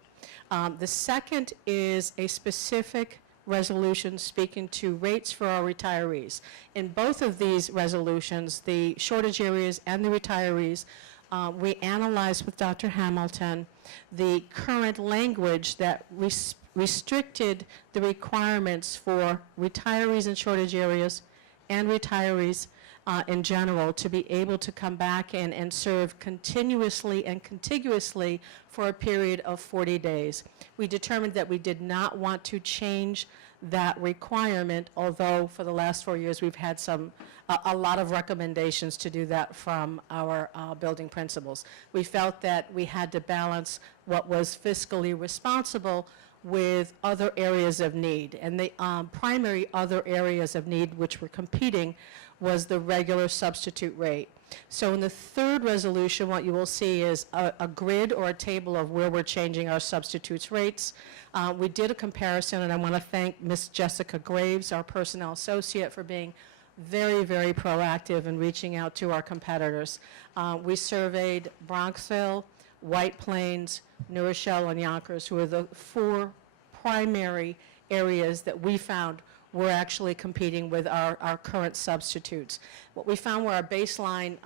The second is a specific resolution speaking to rates for our retirees. In both of these resolutions, the shortage areas and the retirees, we analyzed with Dr. Hamilton the current language that restricted the requirements for retirees in shortage areas and retirees in general to be able to come back in and serve continuously and contiguously for a period of 40 days. We determined that we did not want to change that requirement, although for the last 4 years we've had a lot of recommendations to do that from our building principals. We felt that we had to balance what was fiscally responsible with other areas of need. And the primary other areas of need which were competing was the regular substitute rate. So in the third resolution, what you will see is a grid or a table of where we're changing our substitutes rates. We did a comparison, and I want to thank Ms. Jessica Graves, our personnel associate, for being very, very proactive in reaching out to our competitors. We surveyed Bronxville, White Plains, New Rochelle, and Yonkers, who are the 4 primary areas that we found were actually competing with our current substitutes. What we found were our baseline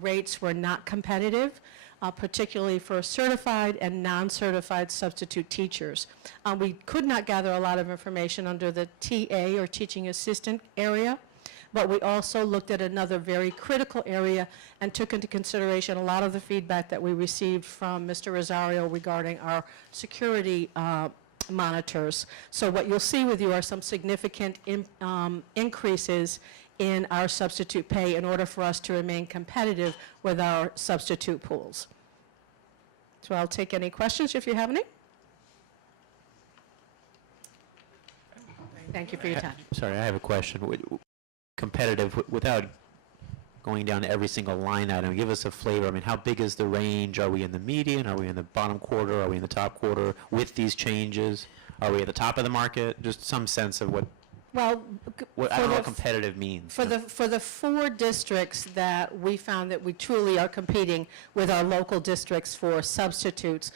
rates were not competitive, particularly for certified and non-certified substitute teachers. We could not gather a lot of information under the TA or teaching assistant area, but we also looked at another very critical area and took into consideration a lot of the feedback that we received from Mr. Rosario regarding our security monitors. So what you'll see with you are some significant increases in our substitute pay in order for us to remain competitive with our substitute pools. So I'll take any questions if you have any. Thank you for your time. Sorry, I have a question. Competitive, without going down to every single line item, give us a flavor. I mean, how big is the range? Are we in the median? Are we in the bottom quarter? Are we in the top quarter with these changes? Are we at the top of the market? Just some sense of what Well, I don't know what competitive means. For the 4 districts that we found that we truly are competing with our local districts for substitutes,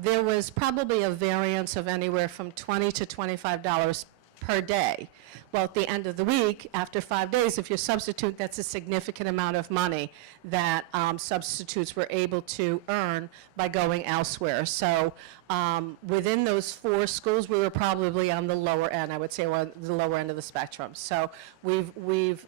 there was probably a variance of anywhere from $20 to $25 per day. Well, at the end of the week, after 5 days, if you're substitute, that's a significant amount of money that substitutes were able to earn by going elsewhere. So within those 4 schools, we were probably on the lower end. I would say we're on the lower end of the spectrum. So we've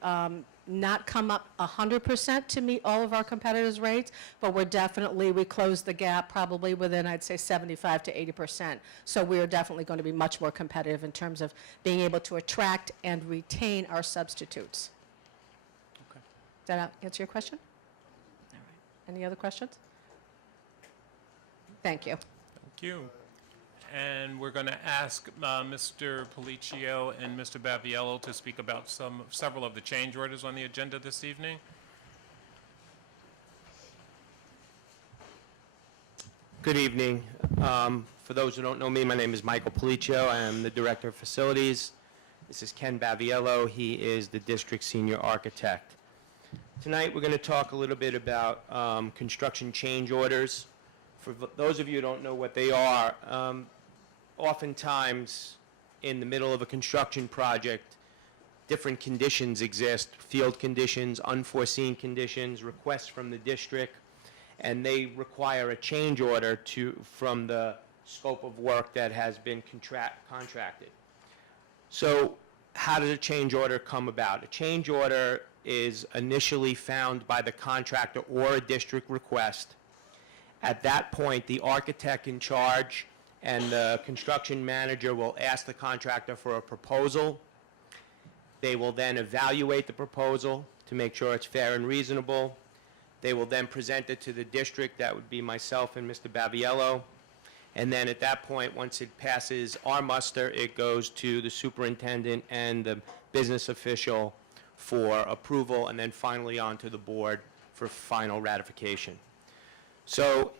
not come up 100% to meet all of our competitors' rates, but we closed the gap probably within, I'd say, 75 to 80%. So we are definitely going to be much more competitive in terms of being able to attract and retain our substitutes. Okay. Does that answer your question? All right. Any other questions? Thank you. Thank you. And we're going to ask Mr. Policio and Mr. Baviello to speak about several of the change orders on the agenda this evening. Good evening. For those who don't know me, my name is Michael Policio. I am the Director of Facilities. This is Ken Baviello. He is the District Senior Architect. Tonight, we're going to talk a little bit about construction change orders. For those of you who don't know what they are, oftentimes in the middle of a construction project, different conditions exist, field conditions, unforeseen conditions, requests from the district, and they require a change order from the scope of work that has been contracted. So how does a change order come about? A change order is initially found by the contractor or a district request. At that point, the architect in charge and the construction manager will ask the contractor for a proposal. They will then evaluate the proposal to make sure it's fair and reasonable. They will then present it to the district, that would be myself and Mr. Baviello, And then at that point, once it passes our muster, it goes to the superintendent and the business official for approval, and then finally on to the board for final ratification. So,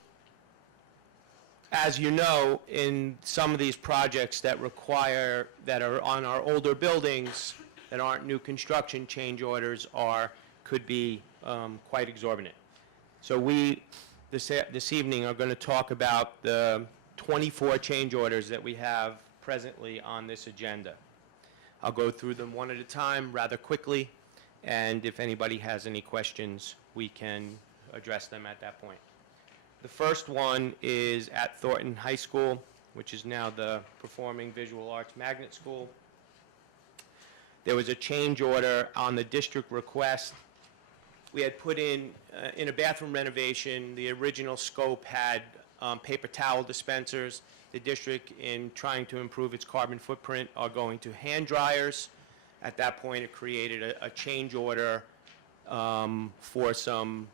as you know, in some of these projects that are on our older buildings, that aren't new construction, change orders could be quite exorbitant. So we, this evening, are going to talk about the 24 change orders that we have presently on this agenda. I'll go through them one at a time rather quickly, and if anybody has any questions, we can address them at that point. The first one is at Thornton High School, which is now the Performing Visual Arts Magnet School. There was a change order on the district request. We had put in a bathroom renovation, the original scope had paper towel dispensers. The district, in trying to improve its carbon footprint, are going to hand dryers. At that point, it created a change order for some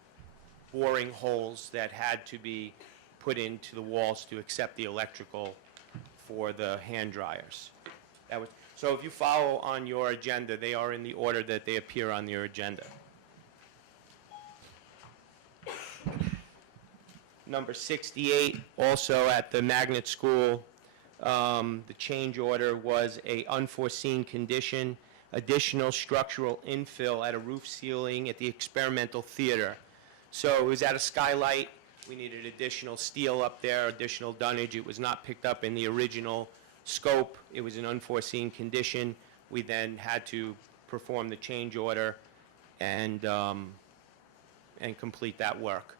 boring holes that had to be put into the walls to accept the electrical for the hand dryers. So if you follow on your agenda, they are in the order that they appear on your agenda. Number 68, also at the magnet school, the change order was a unforeseen condition, additional structural infill at a roof ceiling at the experimental theater. So it was at a skylight. We needed additional steel up there, additional dunnage. It was not picked up in the original scope. It was an unforeseen condition. We then had to perform the change order and complete that work.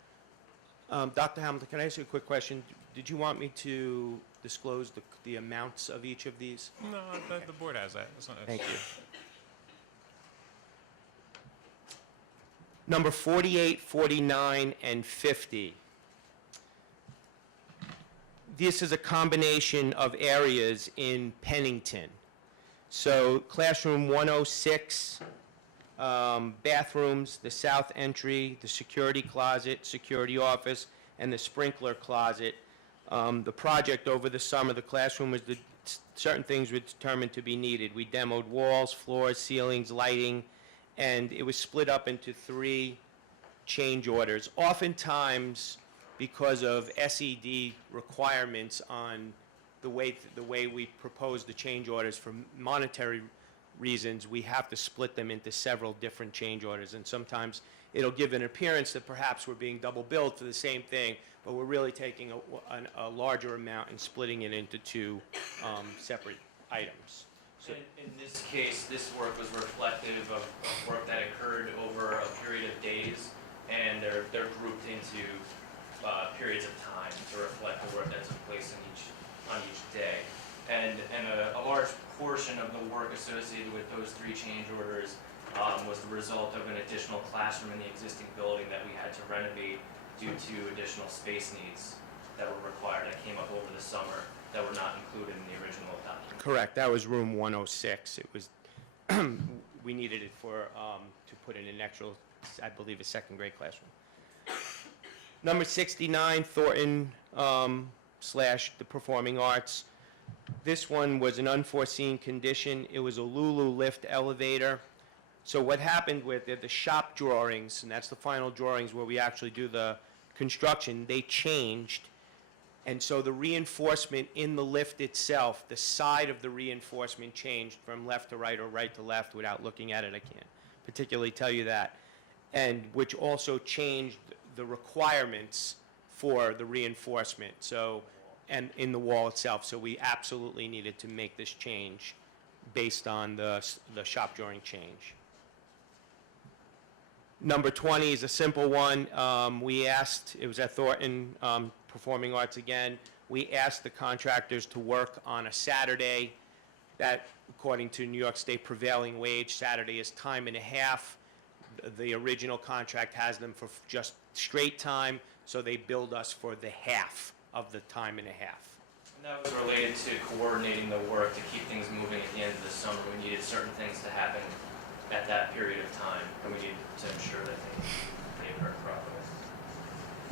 Dr. Hamilton, can I ask you a quick question? Did you want me to disclose the amounts of each of these? No, the board has that. Thank you. Number 48, 49, and 50. This is a combination of areas in Pennington. So classroom 106, bathrooms, the south entry, the security closet, security office, and the sprinkler closet. The project over the summer, the classroom was certain things were determined to be needed. We demoed walls, floors, ceilings, lighting, and it was split up into 3 change orders. Oftentimes, because of SED requirements on the way we propose the change orders for monetary reasons, we have to split them into several different change orders, and sometimes it'll give an appearance that perhaps we're being double billed for the same thing, but we're really taking a larger amount and splitting it into 2 separate items. So in this case, this work was reflective of work that occurred over a period of days, and they're grouped into periods of time to reflect the work that took place on each day. And a large portion of the work associated with those 3 change orders was the result of an additional classroom in the existing building that we had to renovate due to additional space needs that were required that came up over the summer that were not included in the original document. Correct, that was room 106. It was, we needed it for, to put in an actual, I believe, a second grade classroom. Number 69, Thornton slash the Performing Arts. This one was an unforeseen condition. It was a Lulu lift elevator. So what happened with it, the shop drawings, and that's the final drawings where we actually do the construction, they changed. And so the reinforcement in the lift itself, the side of the reinforcement changed from left to right or right to left. Without looking at it, I can't particularly tell you that. And which also changed the requirements for the reinforcement, so, and in the wall itself. So we absolutely needed to make this change based on the shop drawing change. Number 20 is a simple one. We asked, it was at Thornton Performing Arts again, we asked the contractors to work on a Saturday. That, according to New York State prevailing wage, Saturday is time and a half. The original contract has them for just straight time, so they billed us for the half of the time and a half. And that was related to coordinating the work to keep things moving at the end of the summer. We needed certain things to happen at that period of time, and we needed to ensure that they occurred properly.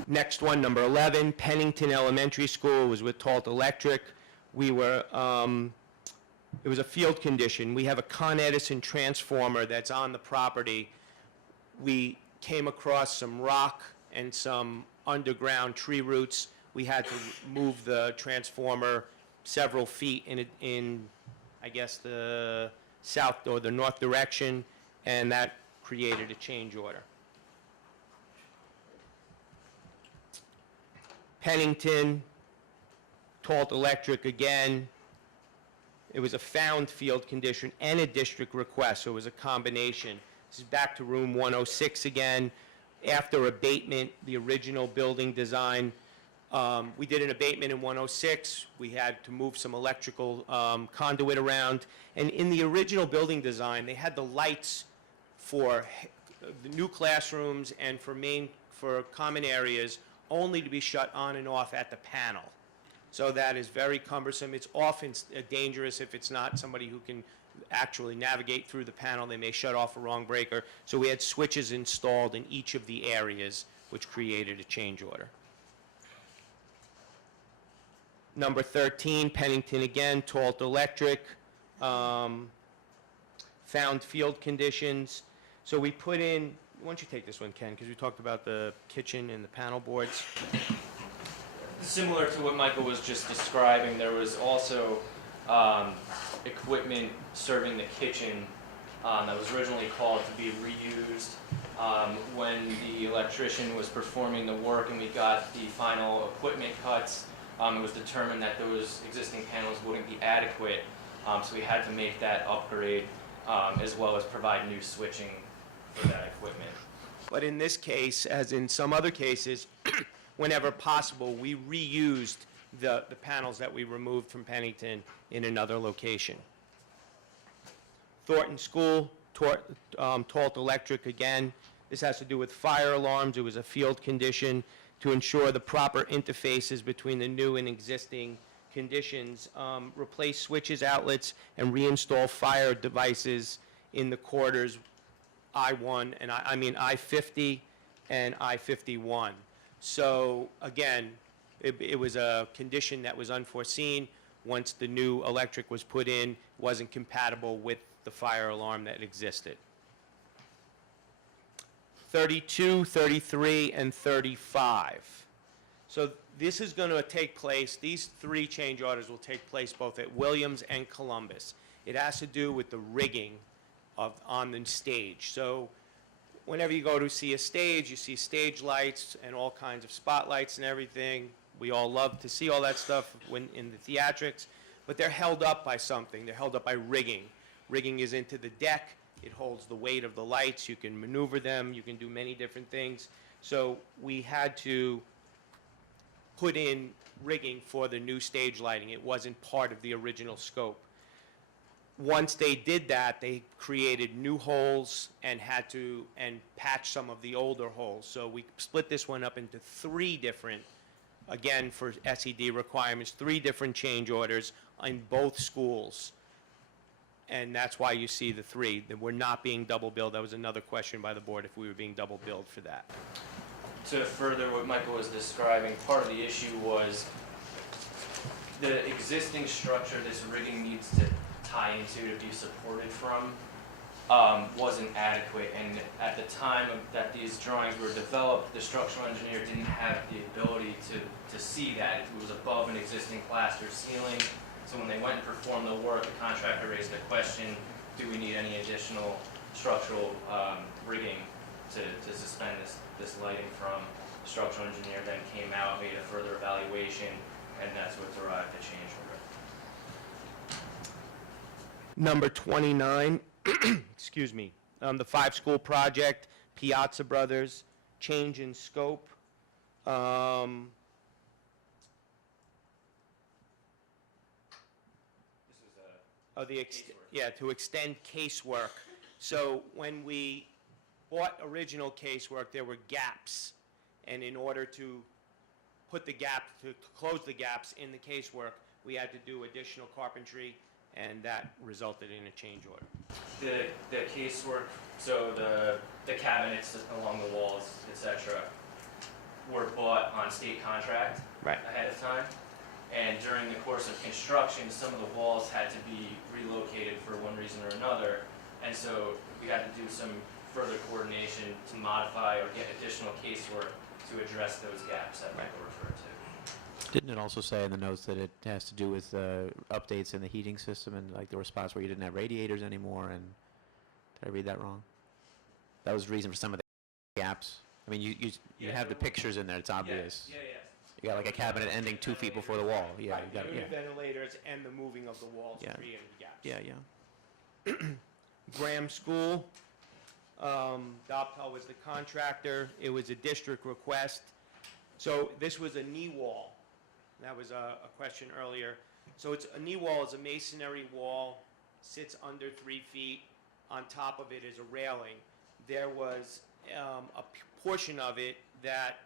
Next one, number 11, Pennington Elementary School, was with Talt Electric. We were, it was a field condition. We have a Con Edison transformer that's on the property. We came across some rock and some underground tree roots. We had to move the transformer several feet in, I guess, the south or the north direction, and that created a change order. Pennington, Talt Electric again. It was a found field condition and a district request, so it was a combination. This is back to room 106 again. After abatement, the original building design, we did an abatement in 106. We had to move some electrical conduit around. And in the original building design, they had the lights for the new classrooms and for common areas only to be shut on and off at the panel. So that is very cumbersome. It's often dangerous if it's not somebody who can actually navigate through the panel. They may shut off a wrong breaker. So we had switches installed in each of the areas, which created a change order. Number 13, Pennington again, Talt Electric, found field conditions. So we put in, why don't you take this one, Ken, because we talked about the kitchen and the panel boards. Similar to what Michael was just describing, there was also equipment serving the kitchen that was originally called to be reused. When the electrician was performing the work and we got the final equipment cuts, it was determined that those existing panels wouldn't be adequate, so we had to make that upgrade as well as provide new switching for that equipment. But in this case, as in some other cases, whenever possible, we reused the panels that we removed from Pennington in another location. Thornton School, Talt Electric again. This has to do with fire alarms. It was a field condition to ensure the proper interfaces between the new and existing conditions. Replace switches, outlets, and reinstall fire devices in the quarters I-1 and I mean I-50 and I-51. So again, it was a condition that was unforeseen. Once the new electric was put in, it wasn't compatible with the fire alarm that existed. 32, 33, and 35. So this is going to take place, these three change orders will take place both at Williams and Columbus. It has to do with the rigging on the stage. So whenever you go to see a stage, you see stage lights and all kinds of spotlights and everything. We all love to see all that stuff when in the theatrics, but they're held up by something. They're held up by rigging. Rigging is into the deck. It holds the weight of the lights. You can maneuver them. You can do many different things. So we had to put in rigging for the new stage lighting. It wasn't part of the original scope. Once they did that, they created new holes and had to patch some of the older holes. So we split this one up into three different, again for SED requirements, three different change orders in both schools. And that's why you see the three, that we're not being double billed. That was another question by the board, if we were being double billed for that. To further what Michael was describing, part of the issue was the existing structure this rigging needs to tie into to be supported from wasn't adequate, and at the time that these drawings were developed, the structural engineer didn't have the ability to see that. It was above an existing plaster ceiling, so when they went and performed the work, the contractor raised the question, do we need any additional structural rigging to suspend this lighting from? The structural engineer then came out, made a further evaluation, and that's what derived the change order. Number 29, excuse me, the five-school project, Piazza Brothers, change in scope. To extend casework. So when we bought original casework, there were gaps, and in order to put the gap, to close the gaps in the casework, we had to do additional carpentry, and that resulted in a change order. The casework, so the cabinets along the walls, etc. were bought on state contract Right. ahead of time. And during the course of construction, some of the walls had to be relocated for one reason or another. And so we had to do some further coordination to modify or get additional casework to address those gaps that Michael referred to. Didn't it also say in the notes that it has to do with updates in the heating system and like there were spots where you didn't have radiators anymore? And did I read that wrong? That was the reason for some of the gaps. I mean, you Yeah, have the there were- pictures in there. It's obvious. Yeah. You got like a cabinet ending 2 feet before the wall. Yeah, you got Unit yeah. ventilators and the moving of the walls Yeah. created gaps. Yeah. Graham School, Doptel was the contractor. It was a district request. So this was a knee wall. That was a question earlier. So it's a knee wall is a masonry wall, sits under 3 feet. On top of it is a railing. There was a portion of it that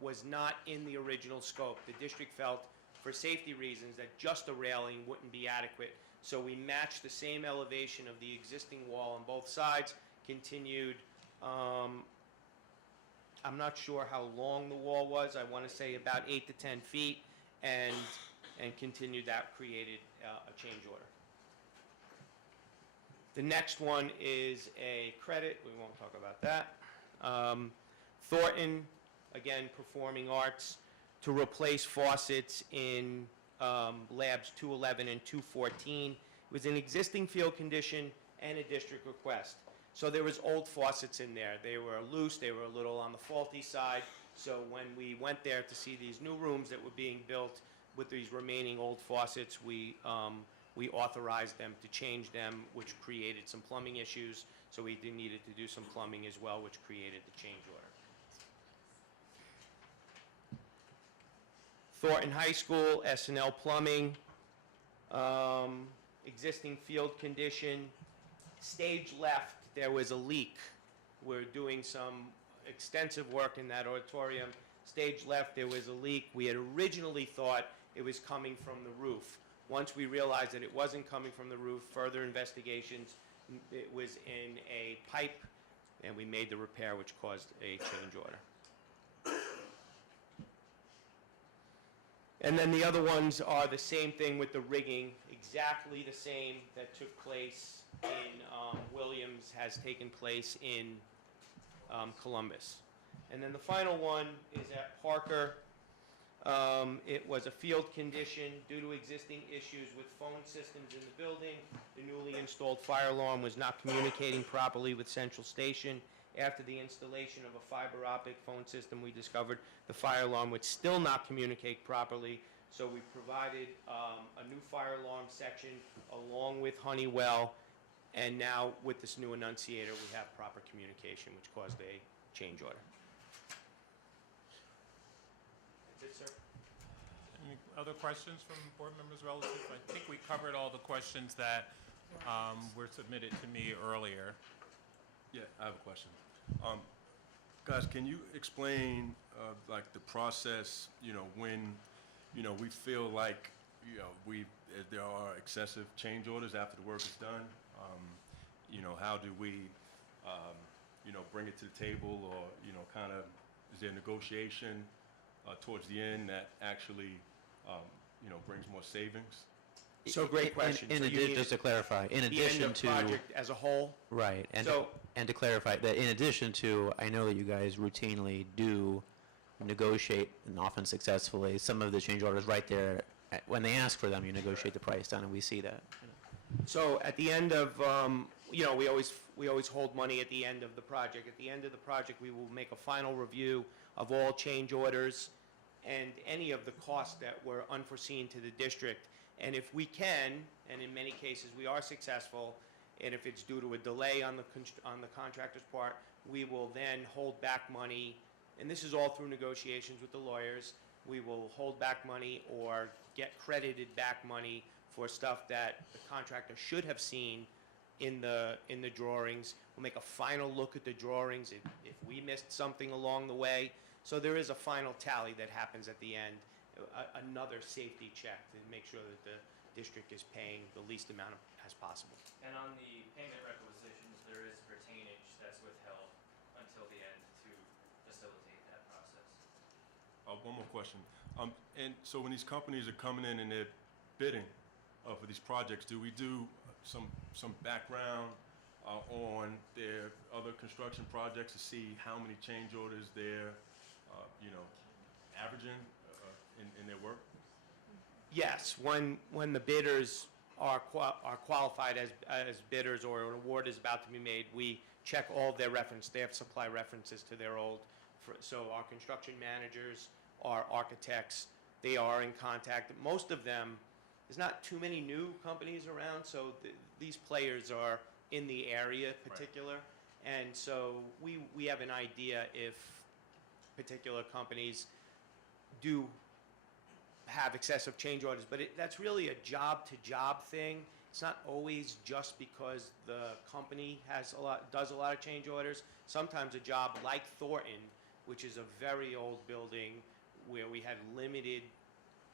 was not in the original scope. The district felt, for safety reasons, that just a railing wouldn't be adequate. So we matched the same elevation of the existing wall on both sides, continued, I'm not sure how long the wall was, I want to say about 8 to 10 feet, and continued that, created a change order. The next one is a credit, we won't talk about that. Thornton, again, performing arts, to replace faucets in labs 211 and 214. It was an existing field condition and a district request. So there was old faucets in there. They were loose, they were a little on the faulty side. So when we went there to see these new rooms that were being built with these remaining old faucets, we authorized them to change them, which created some plumbing issues. So we needed to do some plumbing as well, which created the change order. Thornton High School, S&L Plumbing, existing field condition. Stage left, there was a leak. We're doing some extensive work in that auditorium. Stage left, there was a leak. We had originally thought it was coming from the roof. Once we realized that it wasn't coming from the roof, further investigations, it was in a pipe, and we made the repair, which caused a change order. And then the other ones are the same thing with the rigging, exactly the same that took place in Williams has taken place in Columbus. And then the final one is at Parker. It was a field condition due to existing issues with phone systems in the building. The newly installed fire alarm was not communicating properly with Central Station. After the installation of a fiber optic phone system, we discovered the fire alarm would still not communicate properly. So we provided a new fire alarm section along with Honeywell. And now with this new annunciator, we have proper communication, which caused a change order. That's it, sir. Any other questions from board members relative? I think we covered all the questions that were submitted to me earlier. Yeah, I have a question. Guys, can you explain, like, the process, when, we feel like, there are excessive change orders after the work is done? How do we, bring it to the table, or, kind of, is there negotiation towards the end that actually, brings more savings? So great question. In So you addition, mean just to clarify, in the addition end of to project as a whole? right, So- and to clarify that, in addition to, I know that you guys routinely do negotiate, and often successfully, some of the change orders right there. When they ask for them, you negotiate the price down, and we see that. So at the end of, we always hold money at the end of the project. At the end of the project, we will make a final review of all change orders and any of the costs that were unforeseen to the district. And if we can, and in many cases we are successful, and if it's due to a delay on the contractor's part, we will then hold back money, and this is all through negotiations with the lawyers. We will hold back money or get credited back money for stuff that the contractor should have seen in the drawings. We'll make a final look at the drawings if we missed something along the way. So there is a final tally that happens at the end, another safety check to make sure that the district is paying the least amount as possible. And on the payment requisitions, there is retainage that's withheld until the end to facilitate that process. One more question. And so when these companies are coming in and they're bidding for these projects, do we do some background on their other construction projects to see how many change orders they're, averaging in their work? Yes, when the bidders are qualified as bidders or an award is about to be made, we check all of their reference. They have to supply references to their so our construction managers, our architects, they are in contact. Most of them, there's not too many new companies around, so these players are in the area particular. And so we have an idea if particular companies do have excessive change orders, but that's really a job-to-job thing. It's not always just because the company does a lot of change orders. Sometimes a job like Thornton, which is a very old building where we had limited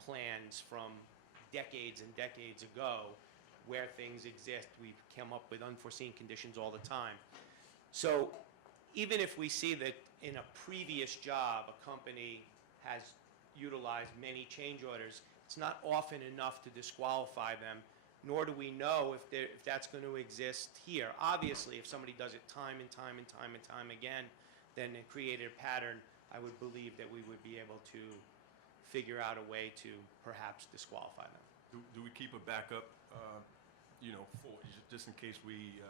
plans from decades and decades ago, where things exist, we've come up with unforeseen conditions all the time. So even if we see that in a previous job, a company has utilized many change orders, it's not often enough to disqualify them, nor do we know if that's going to exist here. Obviously, if somebody does it time and time and time and time again, then it created a pattern. I would believe that we would be able to figure out a way to perhaps disqualify them. Do we keep a backup, for, just in case we,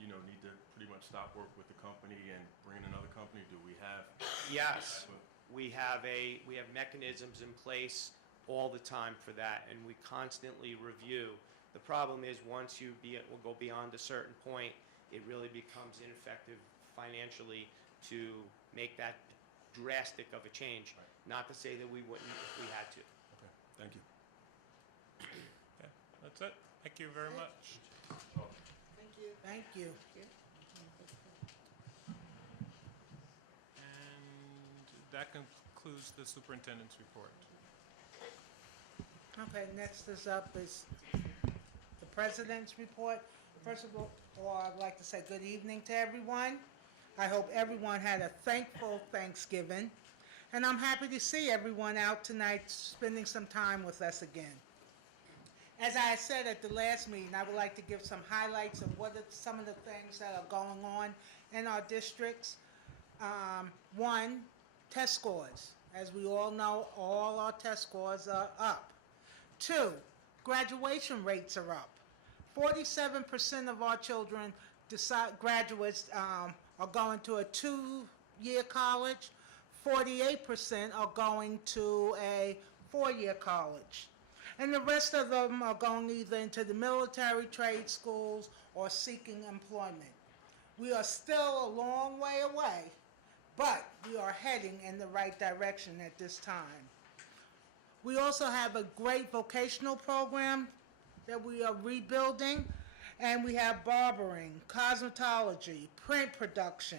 need to pretty much stop work with the company and bring in another company? Do we have? Yes, we have mechanisms in place all the time for that, and we constantly review. The problem is once will go beyond a certain point, it really becomes ineffective financially to make that drastic of a change. Right. Not to say that we wouldn't if we had to. Okay, thank you. Okay, that's it. Thank you very much. Thank you. And that concludes the superintendent's report. Okay, next is up is the president's report. First of all, I'd like to say good evening to everyone. I hope everyone had a thankful Thanksgiving, and I'm happy to see everyone out tonight spending some time with us again. As I said at the last meeting, I would like to give some highlights of what are some of the things that are going on in our districts. One, test scores. As we all know, all our test scores are up. Two, graduation rates are up. 47% of our children graduates are going to a 2-year college. 48% are going to a 4-year college. And the rest of them are going either into the military, trade schools, or seeking employment. We are still a long way away, but we are heading in the right direction at this time. We also have a great vocational program that we are rebuilding, and we have barbering, cosmetology, print production,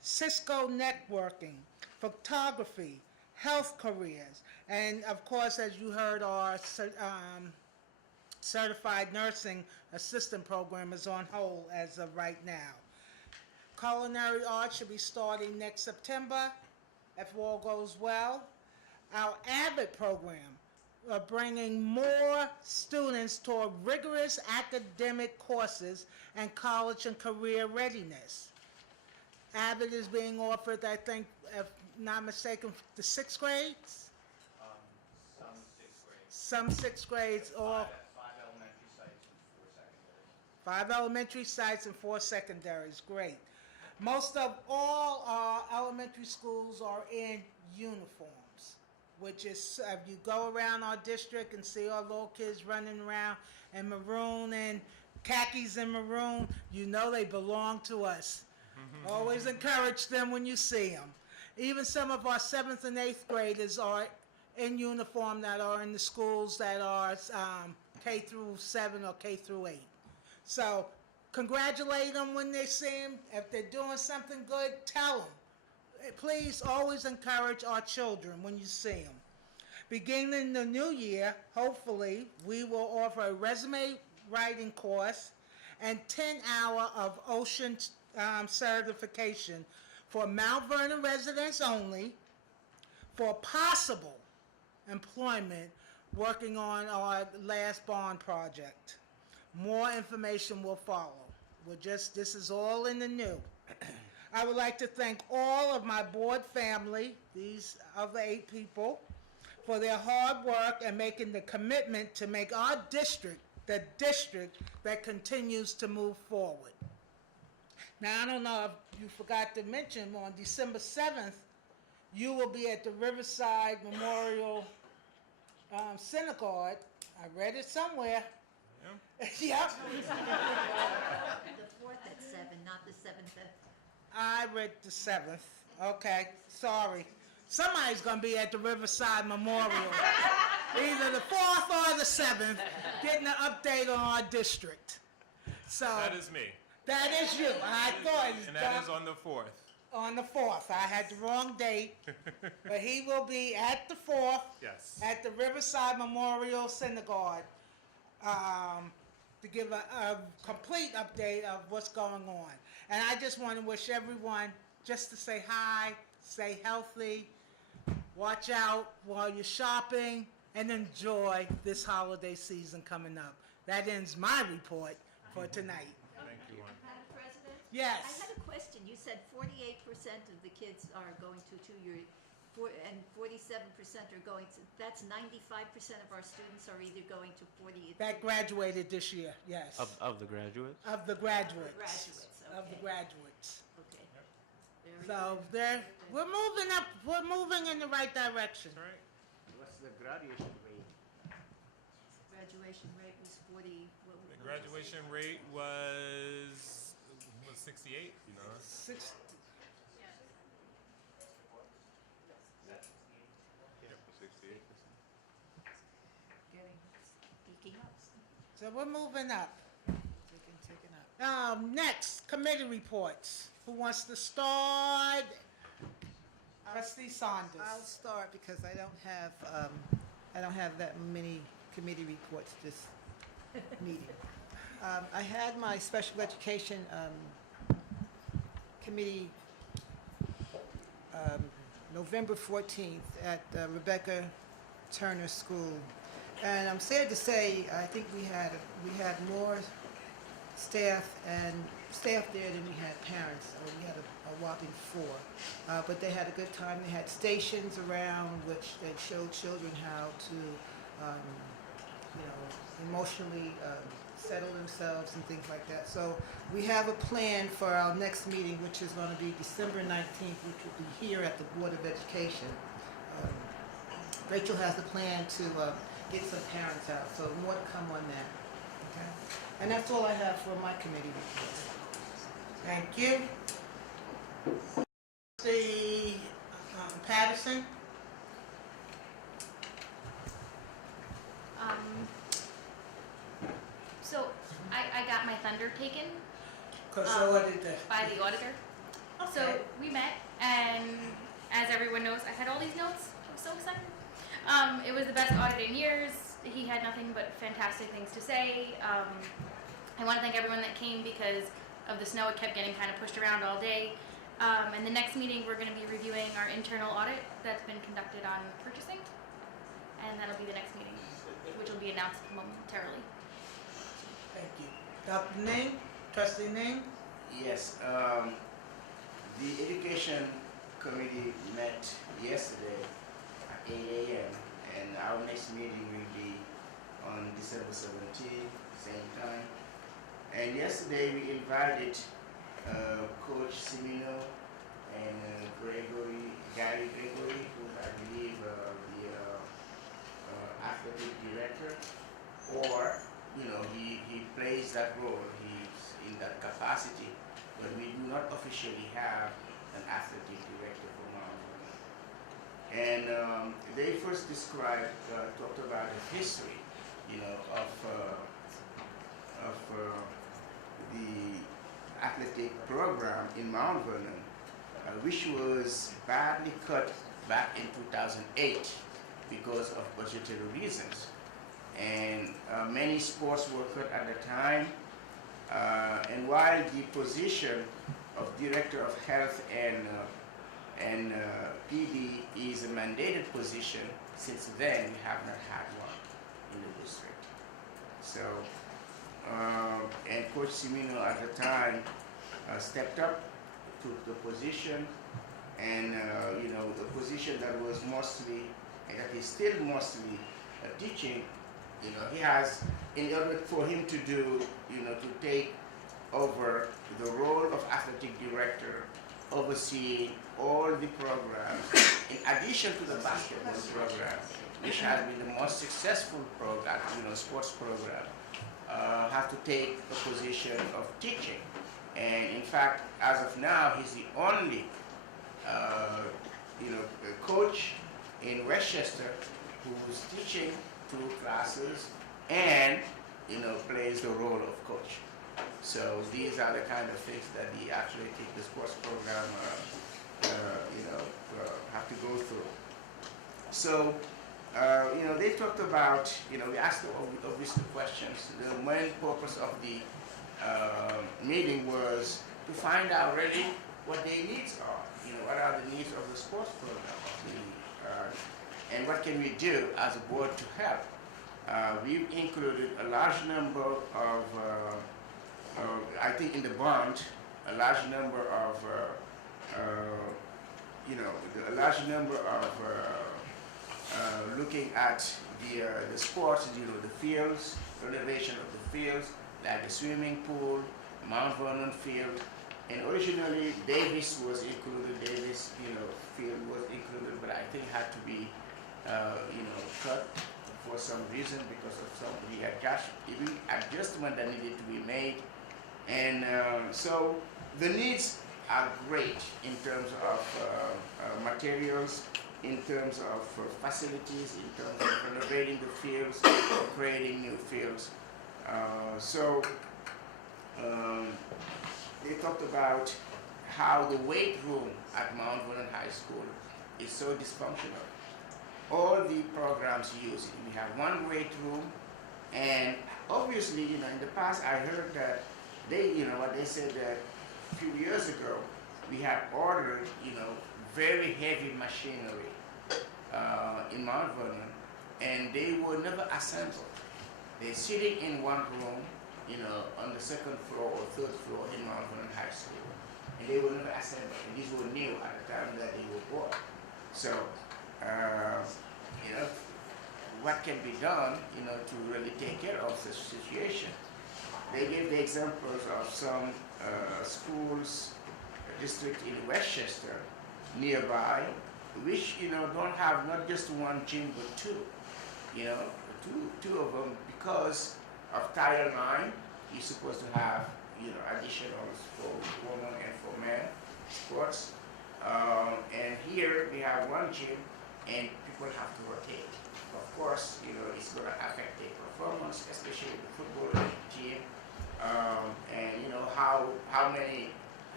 Cisco networking, photography, health careers, and of course, as you heard, our certified nursing assistant program is on hold as of right now. Culinary arts should be starting next September, if all goes well. Our AVID program are bringing more students toward rigorous academic courses and college and career readiness. AVID is being offered, I think, if not mistaken, the 6th grades? Some 6th grades. Some 6th grades, or 5 elementary sites and 4 secondaries. 5 elementary sites and 4 secondaries, great. Most of all our elementary schools are in uniforms, which is, if you go around our district and see our little kids running around in maroon and khakis and maroon, you know they belong to us. Always encourage them when you see them. Even some of our 7th and 8th graders are in uniform that are in the schools that are K through 7 or K through 8. So congratulate them when they see them. If they're doing something good, tell them. Please always encourage our children when you see them. Beginning the new year, hopefully, we will offer a resume writing course and 10-hour of ocean certification for Mount Vernon residents only, for possible employment working on our last bond project. More information will follow. This is all in the new. I would like to thank all of my board family, these other 8 people, for their hard work and making the commitment to make our district the district that continues to move forward. Now, I don't know if you forgot to mention, on December 7th, you will be at the Riverside Memorial Synagogue. I read it somewhere. Yep. The 4th at 7, not the 7th at... I read the 7th. Okay, sorry. Somebody's going to be at the Riverside Memorial. Either the 4th or the 7th, getting an update on our district. So That is me. that is you. I thought And that is on the 4th. on the 4th. I had the wrong date, but he will be at the 4th Yes. at the Riverside Memorial Synagogue to give a complete update of what's going on. And I just want to wish everyone just to say hi, stay healthy, watch out while you're shopping, and enjoy this holiday season coming up. That ends my report for tonight. Thank you, Juan. Madam President? Yes. I had a question. You said 48% of the kids are going to two-year, and 47% are going to, that's 95% of our students are either going to 40... That graduated this year, yes. Of the graduates? Of the graduates. Graduates, Of the okay. graduates. Okay. Very So good. we're moving up, we're moving in the right direction. All right. What's the graduation rate? Graduation rate was 40... The graduation rate was 68, you know. Six, Getting, peaking up. so we're moving up. Taking up. Next, committee reports. Who wants to start? Trustee Saunders. I'll start because I don't have that many committee reports this meeting. I had my special education committee November 14th at Rebecca Turner School. And I'm sad to say, I think we had more staff there than we had parents. We had a whopping 4. But they had a good time. They had stations around which they showed children how to, emotionally settle themselves and things like that. So we have a plan for our next meeting, which is going to be December 19th, which will be here at the Board of Education. Rachel has a plan to get some parents out, so more to come on that. Okay? And that's all I have for my committee report. Thank you. Trustee Patterson. So I got my thunder taken by the auditor. Okay. So we met, and as everyone knows, I had all these notes. I was so excited. It was the best audit in years. He had nothing but fantastic things to say. I want to thank everyone that came because of the snow. It kept getting kind of pushed around all day. And the next meeting, we're going to be reviewing our internal audit that's been conducted on purchasing. And that'll be the next meeting, which will be announced momentarily. Thank you. Dr. Ning, Trustee Ning. Yes, the Education Committee met yesterday at 8 a.m. and our next meeting will be on December 17th, same time. And yesterday we invited Coach Simino and Gary Gregory, who I believe the athletic director, or he plays that role. He's in that capacity, but we do not officially have an athletic director for Mount Vernon. And they first talked about the history, of the athletic program in Mount Vernon, which was badly cut back in 2008 because of budgetary reasons. And many sports were cut at the time. And while the position of Director of Health and PD is a mandated position. Since then, we have not had one in the district. So, and Coach Cimino at the time stepped up, took the position, and the position that was mostly, and that is still mostly teaching. He has, in order for him to do, to take over the role of athletic director, overseeing all the programs, in addition to the basketball program, which has been the most successful program, sports program, have to take a position of teaching. And in fact, as of now, he's the only, coach in Westchester who's teaching 2 classes and, plays the role of coach. So these are the kind of things that the athletic, the sports program, have to go through. So, they talked about, we asked obviously questions. The main purpose of the meeting was to find out really what their needs are. What are the needs of the sports program, and what can we do as a board to help. We've included a large number of, I think in the bond, a large number of, looking at the sports, the fields, renovation of the fields, like the swimming pool, Mount Vernon field, and originally Davis was included. Davis, field was included, but I think had to be, cut for some reason because of some adjustment that needed to be made. And so the needs are great in terms of materials, in terms of facilities, in terms of renovating the fields, creating new fields. They talked about how the weight room at Mount Vernon High School is so dysfunctional. All the programs use it. We have one weight room, and obviously, in the past, I heard that they said that a few years ago, we had ordered, very heavy machinery in Mount Vernon, and they were never assembled. They're sitting in one room, on the 2nd floor or 3rd floor in Mount Vernon High School, and they were never assembled. And these were new at the time that they were bought. So, what can be done, to really take care of such situation? They gave the examples of some schools, district in Westchester, nearby, which, don't have not just one gym, but 2, two of them, because of Title IX, you're supposed to have, additionals for women and for men sports. And here we have one gym, and people have to rotate. Of course, it's going to affect their performance, especially the football team, and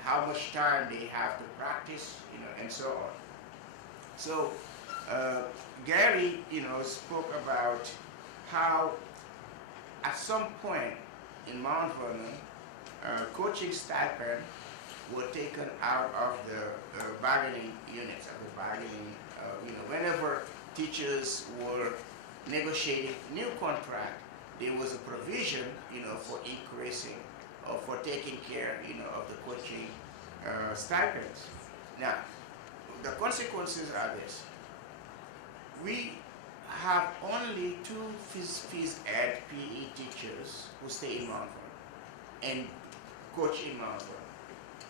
how much time they have to practice, and so on. So Gary, spoke about how at some point in Mount Vernon, coaching stipend were taken out of the bargaining units, of the bargaining, whenever teachers were negotiating new contract, there was a provision, for increasing or for taking care, of the coaching stipends. Now, the consequences are this. We have only 2 phys ed PE teachers who stay in Mount Vernon and coach in Mount Vernon.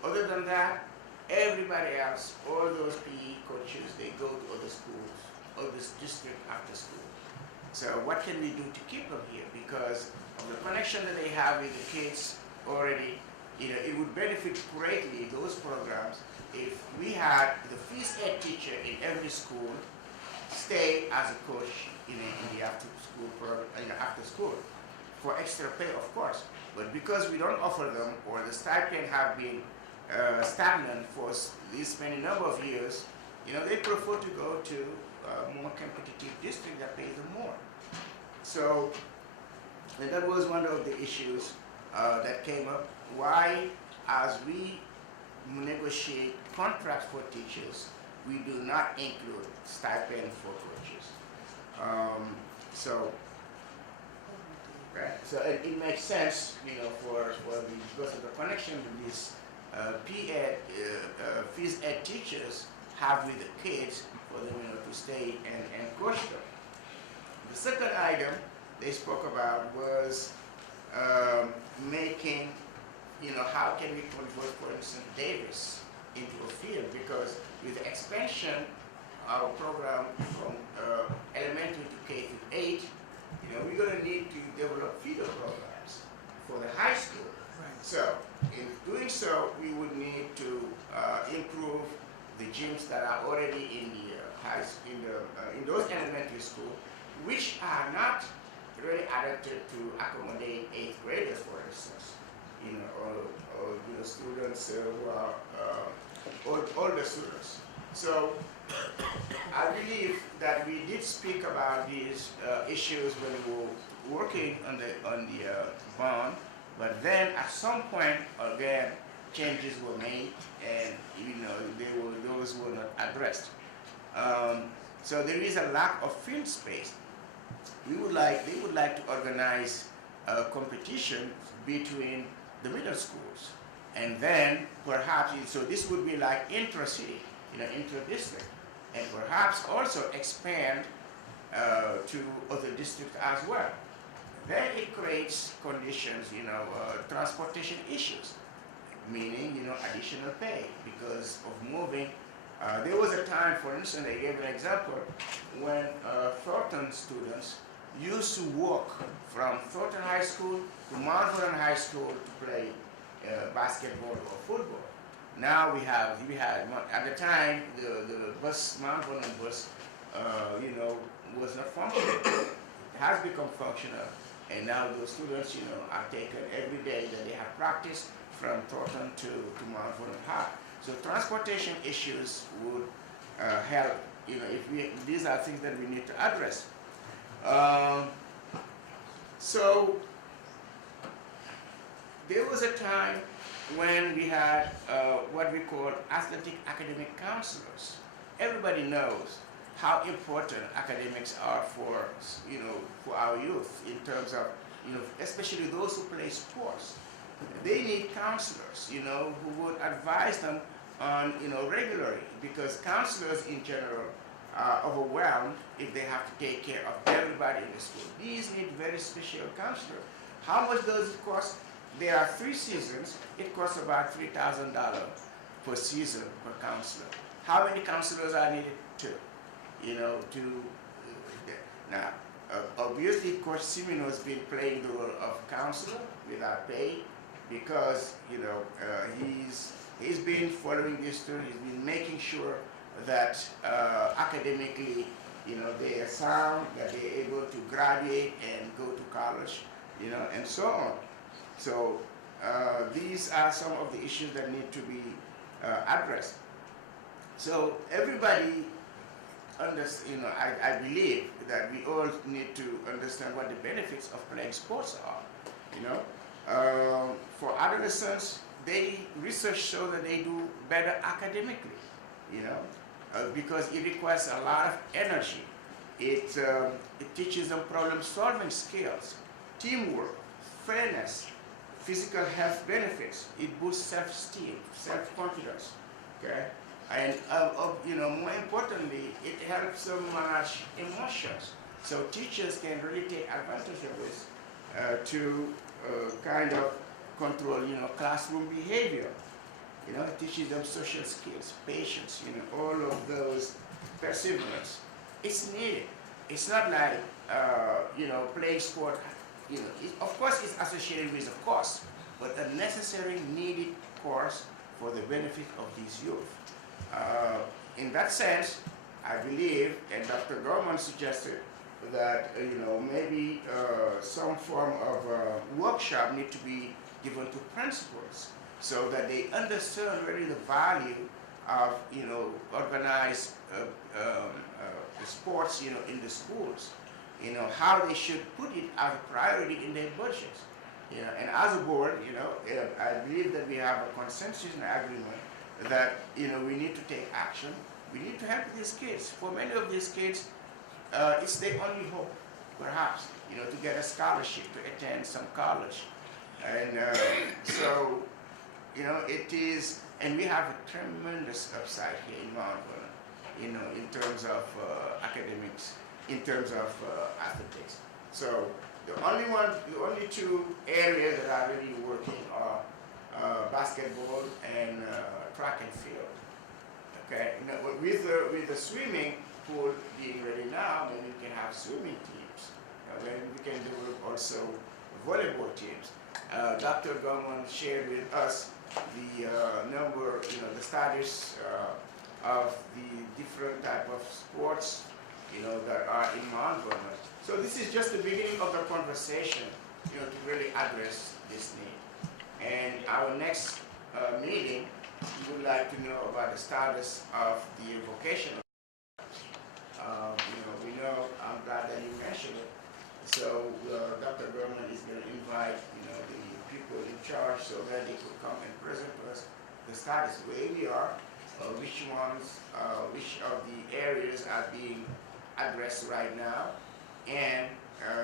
Other than that, everybody else, all those PE coaches, they go to other schools, or this district after school. So what can we do to keep them here? Because of the connection that they have with the kids already, it would benefit greatly those programs if we had the phys ed teacher in every school stay as a coach in the after school program, after school, for extra pay, of course. But because we don't offer them, or the stipend have been stagnant for this many number of years, they prefer to go to a more competitive district that pays them more. So, and that was one of the issues that came up. Why, as we negotiate contracts for teachers, we do not include stipend for coaches. So it makes sense, you know, because of the connection with these phys ed teachers have with the kids for them, you know, to stay and coach them. The second item they spoke about was making, you know, how can we convert, for instance, Davis into a field, because with expansion, our program from elementary to K through 8, you know, we're going to need to develop feeder programs for the high school. So, in doing so, we would need to improve the gyms that are already in the in those elementary schools, which are not really adapted to accommodate 8th graders, for instance, you know, or you know, students who are older students. So I believe that we did speak about these issues when we were working on the bond, but then at some point again changes were made, and you know those were not addressed. So there is a lack of field space. They would like to organize a competition between the middle schools, and then perhaps, so this would be like intra-city, you know, intra-district, and perhaps also expand to other districts as well. Then it creates conditions, you know, transportation issues, meaning, you know, additional pay because of moving. There was a time, for instance, I gave an example, when Thornton students used to walk from Thornton High School to Mount Vernon High School to play basketball or football. Now we had, at the time, the bus, Mount Vernon bus, you know, was not functional. It has become functional, and now those students, you know, are taken every day that they have practice from Thornton to Mount Vernon High. So transportation issues would help, you know, these are things that we need to address. So there was a time when we had what we call athletic academic counselors. Everybody knows how important academics are for, you know, for our youth in terms of, you know, especially those who play sports. They need counselors, you know, who would advise them on, you know, regularly, because counselors in general are overwhelmed if they have to take care of everybody in the school. These need very special counselors. How much does it cost? There are 3 seasons. It costs about $3,000 per season per counselor. How many counselors are needed? 2, you know, now, obviously, Coach Simino has been playing the role of counselor without pay, because, you know, he's been following this student. He's been making sure that academically, you know, they are sound, that they're able to graduate and go to college, you know, and so on. So these are some of the issues that need to be addressed. So everybody you know, I believe that we all need to understand what the benefits of playing sports are, you know. For adolescents, research shows that they do better academically, you know, because it requires a lot of energy. It teaches them problem-solving skills, teamwork, fairness, physical health benefits. It boosts self-esteem, self-confidence, okay? And you know, more importantly, it helps them manage emotions. So teachers can really take advantage of this to kind of control, you know, classroom behavior. You know, it teaches them social skills, patience, you know, all of those, perseverance. It's needed. It's not like, you know, playing sport, you know, of course it's associated with a cost, but a necessary needed course for the benefit of these youth. In that sense, I believe, and Dr. Gorman suggested, that you know, maybe some form of workshop need to be given to principals so that they understand really the value of, you know, organized sports, you know, in the schools. You know, how they should put it as a priority in their budgets. You know, and as a board, you know, I believe that we have a consensus and agreement that, you know, we need to take action, We need to help these kids. For many of these kids, it's their only hope, perhaps, to get a scholarship to attend some college. And so, it is, and we have a tremendous upside here in Mount Vernon, in terms of academics, in terms of athletics. So the only two areas that are really working are basketball and track and field. Okay, with the swimming pool being ready now, maybe we can have swimming teams. Then we can develop also volleyball teams. Dr. Gorman shared with us the number, the status of the different type of sports, that are in Mount Vernon. So this is just the beginning of the conversation, to really address this need. And our next meeting, we would like to know about the status of the vocational. We know, I'm glad that you mentioned it. So Dr. Vernon is going to invite, the people in charge so that they could come and present to us the status, where we are, which of the areas are being addressed right now. And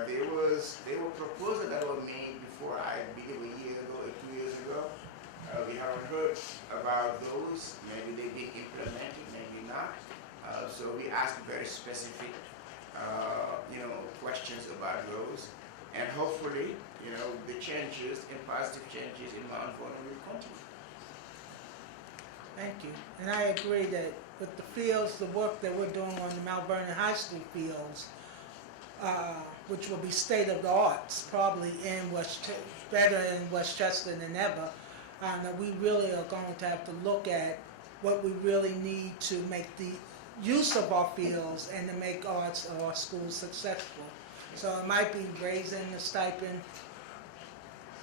there were proposals that were made before, I believe a year ago or 2 years ago. We haven't heard about those. Maybe they've been implemented, maybe not. So we asked very specific, questions about those. And hopefully, the changes and positive changes in Mount Vernon will continue. Thank you. And I agree that with the fields, the work that we're doing on the Mount Vernon High School fields, which will be state of the arts, probably better in Westchester than ever, that we really are going to have to look at what we really need to make the use of our fields and to make arts of our schools successful. So it might be raising the stipend.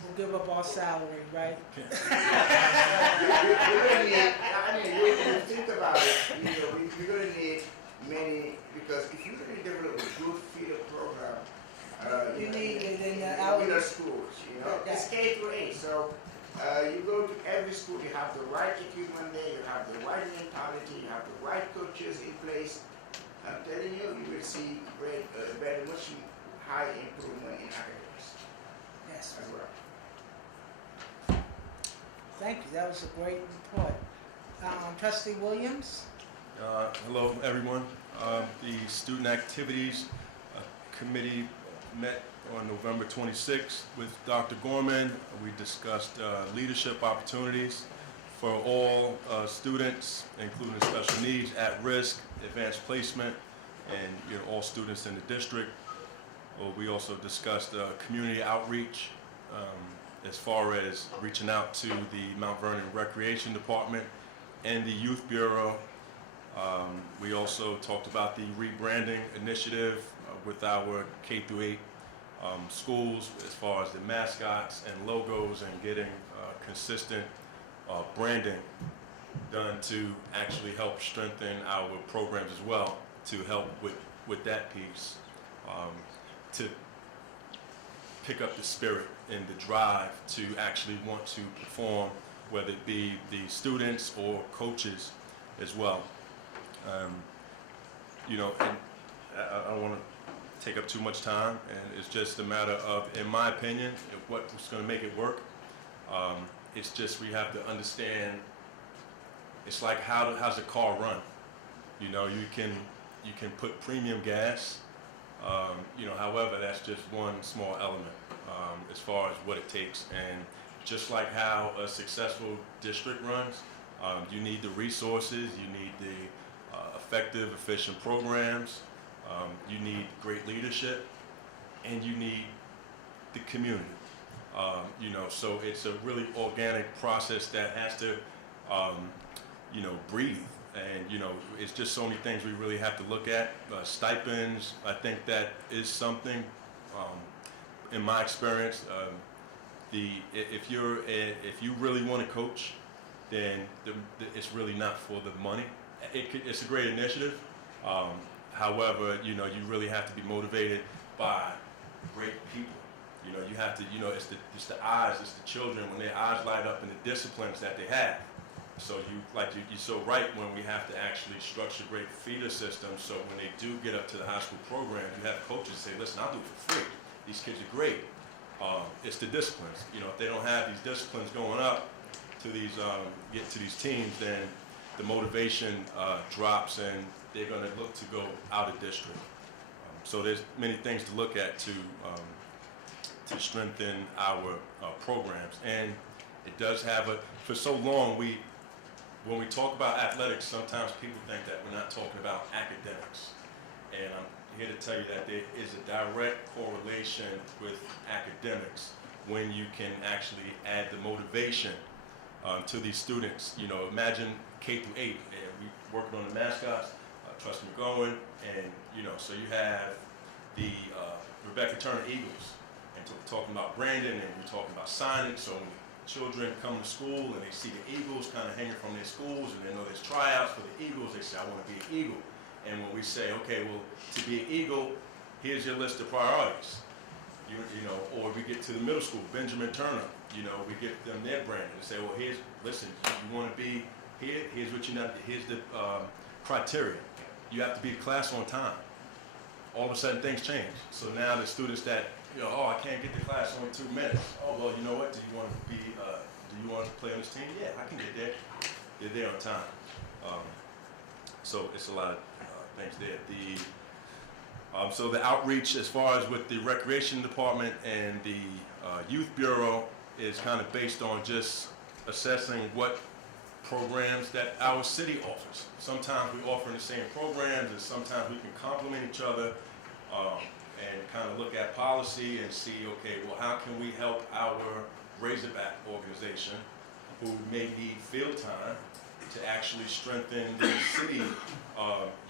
We'll give up our salary, right? We're going to need, you think about it, we're going to need many, because if you're going to develop a good feeder program, you need it in the schools, it's K through 8. So you go to every school, you have the right equipment there, you have the right mentality, you have the right coaches in place. I'm telling you, you will see very much high improvement in academics. Yes. As well. Thank you. That was a great report. Trustee Williams? Hello, everyone. The Student Activities Committee met on November 26th with Dr. Gorman. We discussed leadership opportunities for all students, including special needs, at risk, advanced placement, and all students in the district. We also discussed community outreach as far as reaching out to the Mount Vernon Recreation Department and the Youth Bureau. We also talked about the rebranding initiative with our K through 8 schools, as far as the mascots and logos, and getting consistent branding done to actually help strengthen our programs as well, to help with that piece, to pick up the spirit and the drive to actually want to perform, whether it be the students or coaches as well. And I don't want to take up too much time, and it's just a matter of, in my opinion, what's going to make it work. It's just, we have to understand, it's like how's a car run? You can put premium gas, however, that's just one small element as far as what it takes. And just like how a successful district runs, you need the resources, you need the effective, efficient programs, you need great leadership, and you need the community. So it's a really organic process that has to, breathe. And, it's just so many things we really have to look at. Stipends, I think that is something, in my experience, if you really want to coach, then it's really not for the money. It's a great initiative. However, you really have to be motivated by great people. You have to, it's the eyes, it's the children, when their eyes light up in the disciplines that they have. So you're so right when we have to actually structure great feeder systems, so when they do get up to the high school program, you have coaches say, listen, I'll do it for free. These kids are great. It's the disciplines. You know, if they don't have these disciplines going up to these, get to these teams, then the motivation drops and they're gonna look to go out of district. So there's many things to look at to strengthen our programs. And it does have for so long, when we talk about athletics, sometimes people think that we're not talking about academics. And I'm here to tell you that there is a direct correlation with academics when you can actually add the motivation to these students. You know, imagine K through 8, and we working on the mascots, Trust McGowan, and you know, so you have the Rebecca Turner Eagles, and talking about Brandon, and we're talking about signage. So when children come to school and they see the Eagles kind of hanging from their schools, and they know there's tryouts for the Eagles, they say, I want to be an Eagle. And when we say, okay, well, to be an Eagle, here's your list of priorities. You know, or we get to the middle school, Benjamin Turner, you know, we get them their brand and say, well, listen, you want to be here, here's what you know, here's the criteria. You have to be to class on time. All of a sudden things change. So now the students that, you know, oh, I can't get to class in only 2 minutes. Oh, well, you know what, do you want to play on this team? Yeah, I can get there. They're there on time. So it's a lot of things there. So the outreach as far as with the recreation department and the youth bureau is kind of based on just assessing what programs that our city offers. Sometimes we offer the same programs, and sometimes we can complement each other and kind of look at policy and see, okay, well, how can we help our Razorback organization who may need field time to actually strengthen the city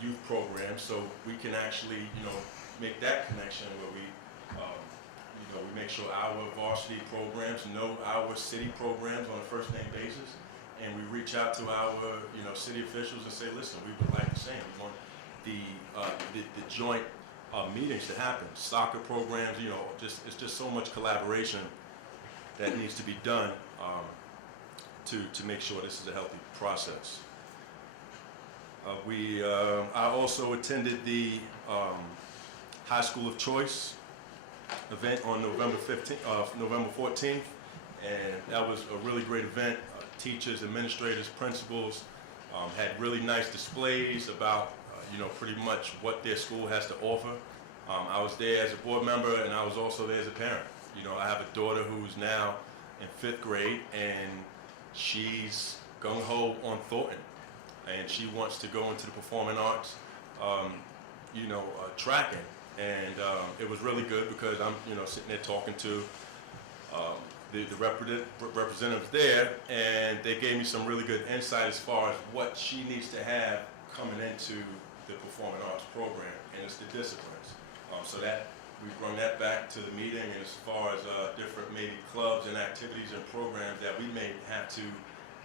youth program, so we can actually, you know, make that connection where we, you know, we make sure our varsity programs know our city programs on a first name basis, and we reach out to our, you know, city officials and say, listen, we would like the same. We want the joint meetings to happen. Soccer programs, you know, it's just so much collaboration that needs to be done to make sure this is a healthy process. I also attended the High School of Choice event on November 14th, and that was a really great event. Teachers, administrators, principals had really nice displays about, you know, pretty much what their school has to offer. I was there as a board member, and I was also there as a parent. You know, I have a daughter who's now in 5th grade, and she's gung-ho on Thornton, and she wants to go into the performing arts, you know, tracking. And it was really good because I'm, you know, sitting there talking to the representatives there, and they gave me some really good insight as far as what she needs to have coming into the performing arts program, and it's the disciplines. So that we bring that back to the meeting, and as far as different maybe clubs and activities and programs that we may have to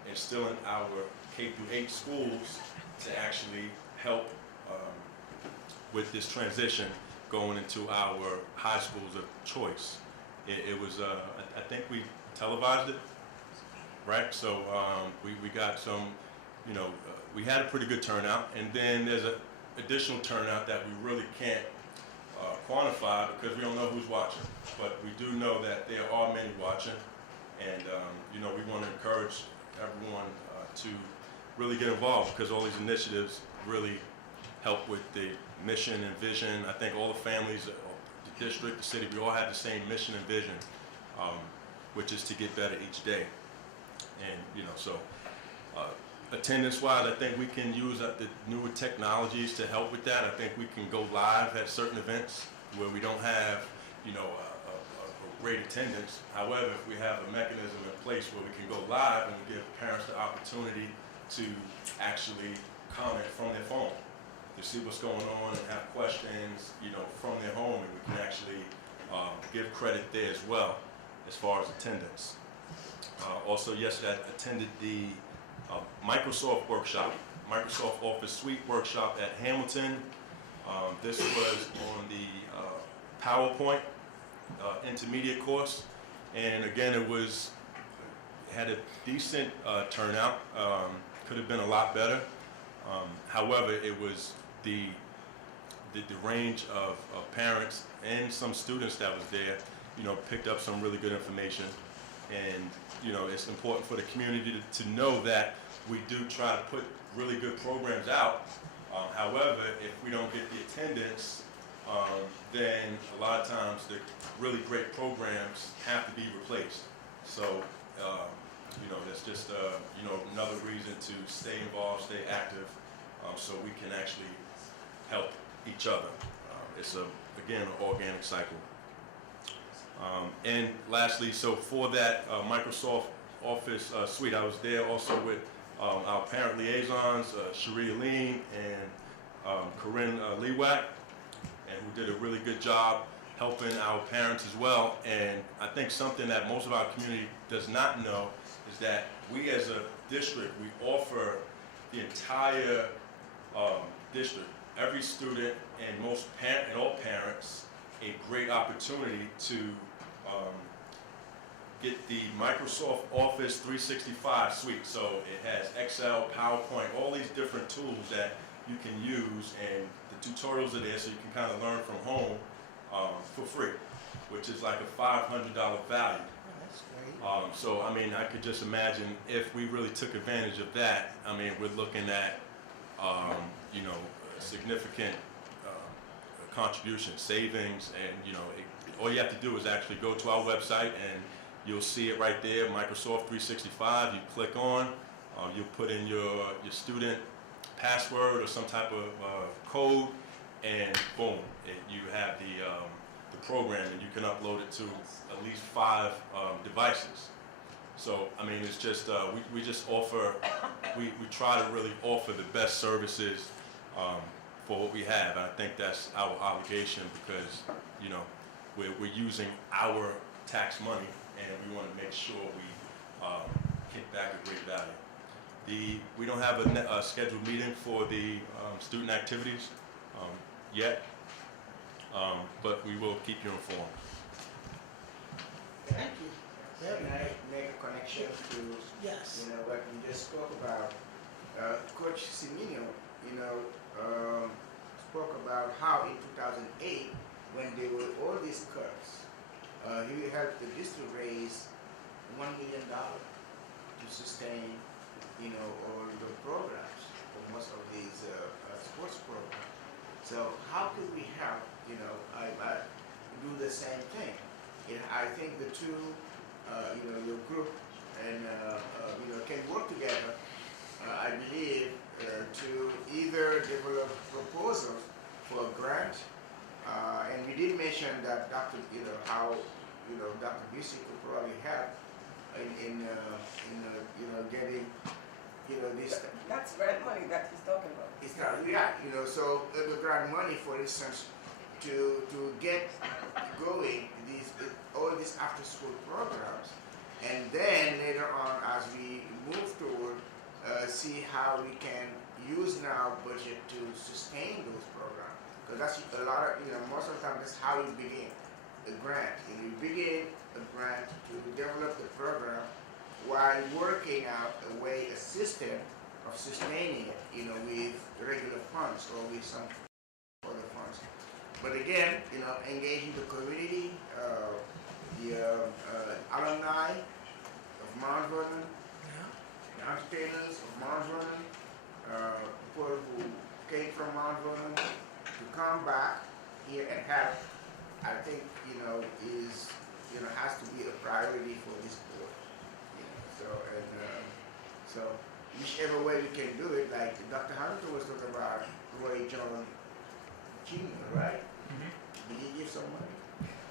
instill in our K through 8 schools to actually help with this transition going into our high schools of choice. It was, I think we televised it, right? So we got some, you know, we had a pretty good turnout, and then there's an additional turnout that we really can't quantify because we don't know who's watching. But we do know that there are many watching, and you know, we want to encourage everyone to really get involved because all these initiatives really help with the mission and vision. I think all the families, the district, the city, we all have the same mission and vision, which is to get better each day. And you know, so attendance-wise, I think we can use the newer technologies to help with that. I think we can go live at certain events where we don't have, you know, a great attendance. However, if we have a mechanism in place where we can go live and we give parents the opportunity to actually comment from their phone, to see what's going on and have questions, you know, from their home, and we can actually give credit there as well as far as attendance. Also, yesterday I attended the Microsoft workshop, Microsoft Office Suite workshop at Hamilton. This was on the PowerPoint intermediate course, and again, it was had a decent turnout. Could have been a lot better. However, it was the range of parents and some students that was there, you know, picked up some really good information. And, you know, it's important for the community to know that we do try to put really good programs out. However, if we don't get the attendance, then a lot of times the really great programs have to be replaced. So, you know, that's just, you know, another reason to stay involved, stay active, so we can actually help each other. It's, again, an organic cycle. And lastly, so for that Microsoft Office suite, I was there also with our parent liaisons, Cherie Aline and Corinne Lewak, and who did a really good job helping our parents as well. And I think something that most of our community does not know is that we as a district, we offer the entire district, every student and all parents, a great opportunity to get the Microsoft Office 365 suite. So it has Excel, PowerPoint, all these different tools that you can use, and the tutorials are there so you can kind of learn from home for free, which is like a $500 value. That's great. So, I mean, I could just imagine if we really took advantage of that, I mean, we're looking at, you know, significant contribution, savings, and, you know, all you have to do is actually go to our website and you'll see it right there, Microsoft 365. You click on, you'll put in your student password or some type of code, and boom, you have the program, and you can upload it to at least 5 devices. So, I mean, it's just, we just offer, we try to really offer the best services for what we have. And I think that's our obligation because, you know, we're using our tax money, and we want to make sure we kick back a great value. We don't have a scheduled meeting for the student activities yet, but we will keep you informed. Thank you. Can I make a connection to, Yes. you know, what we just spoke about? Coach Simino, you know, spoke about how in 2008, when there were all these cuts, he helped the district raise $1 million to sustain, you know, all the programs, or most of these sports programs. So how could we help, you know, I do the same thing? I think the two, you know, your group and, you know, can work together, I believe, to either develop proposals for a grant, and we did mention that Dr., you know, how, you know, Dr. Busey could probably help in you know, getting, you know, this. That's grant money that he's talking about. It's not, yeah, you know, so the grant money, for instance, to get going all these after-school programs, and then later on, as we move toward, see how we can use now budget to sustain those programs. Because that's a lot of, you know, most of the time that's how you begin a grant. You begin a grant to develop the program while working out a system of sustaining it, you know, with regular funds or with some other funds. But again, you know, engaging the community, the alumni of Mount Vernon, the entertainers of Mount Vernon, people who came from Mount Vernon to come back here and help, I think, you know, is, you know, has to be a priority for this board. You know, so, and so whichever way we can do it, like Dr. Hunter was talking about Roy John Jr., right? Did he give some money?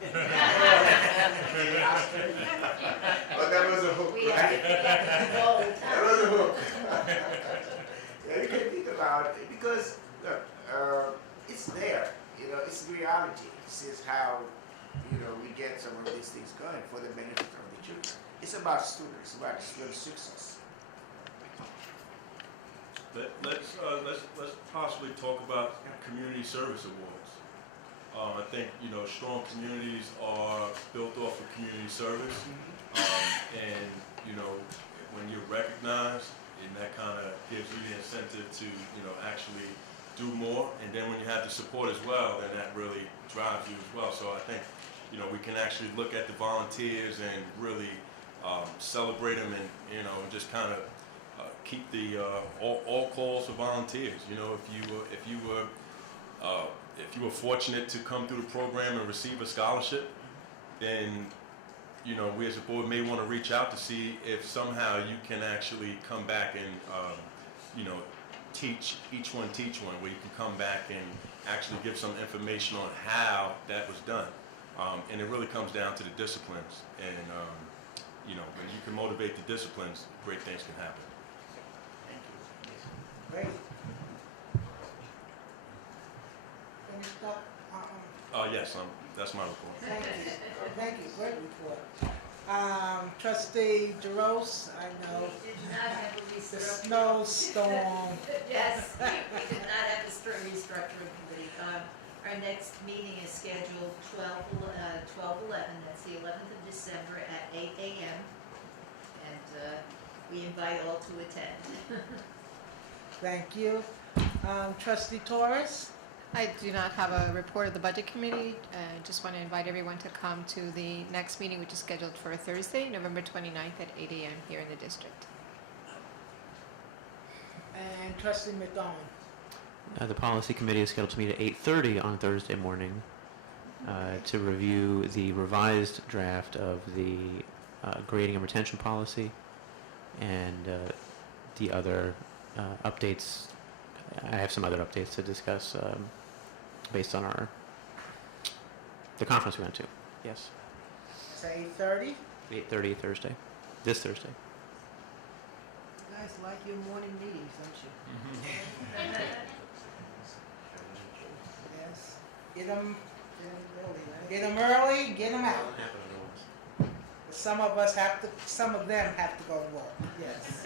But that was a hook, right? That was a hook. Yeah, you can think about it because, look, it's there. You know, it's reality. This is how, you know, we get some of these things going for the benefit of the children. It's about students, about student success. Let's possibly talk about community service awards. I think, you know, strong communities are built off of community service, and you know, when you're recognized, and that kind of gives you the incentive to, you know, actually do more. And then when you have the support as well, then that really drives you as well. So I think, you know, we can actually look at the volunteers and really celebrate them, and, you know, just kind of keep the all calls for volunteers. You know, if you were fortunate to come through the program and receive a scholarship, then, you know, we as a board may want to reach out to see if somehow you can actually come back and, you know, teach one, where you can come back and actually give some information on how that was done. And it really comes down to the disciplines. And, you know, when you can motivate the disciplines, great things can happen. Great. Finished up? Yes, that's my report. Thank you. Thank you. Great report. Trustee DeRose, I know. We did not have a The restructuring. snowstorm. Yes, we did not have a restructuring committee. Our next meeting is scheduled 12/11, that's the 11th of December at 8 a.m. And we invite all to attend. Thank you. Trustee Torres? I do not have a report of the Budget Committee. I just want to invite everyone to come to the next meeting, which is scheduled for Thursday, November 29th at 8 a.m. here in the district. And Trustee McDonald? The Policy Committee is scheduled to meet at 8:30 on Thursday morning to review the revised draft of the grading and retention policy and the other updates. I have some other updates to discuss based on the conference we went to. Yes. It's 8:30? 8:30 Thursday. This Thursday. You guys like your morning meetings, don't you? Yes. Get them early, right? Get them early, get them out. Some of them have to go to work. Yes.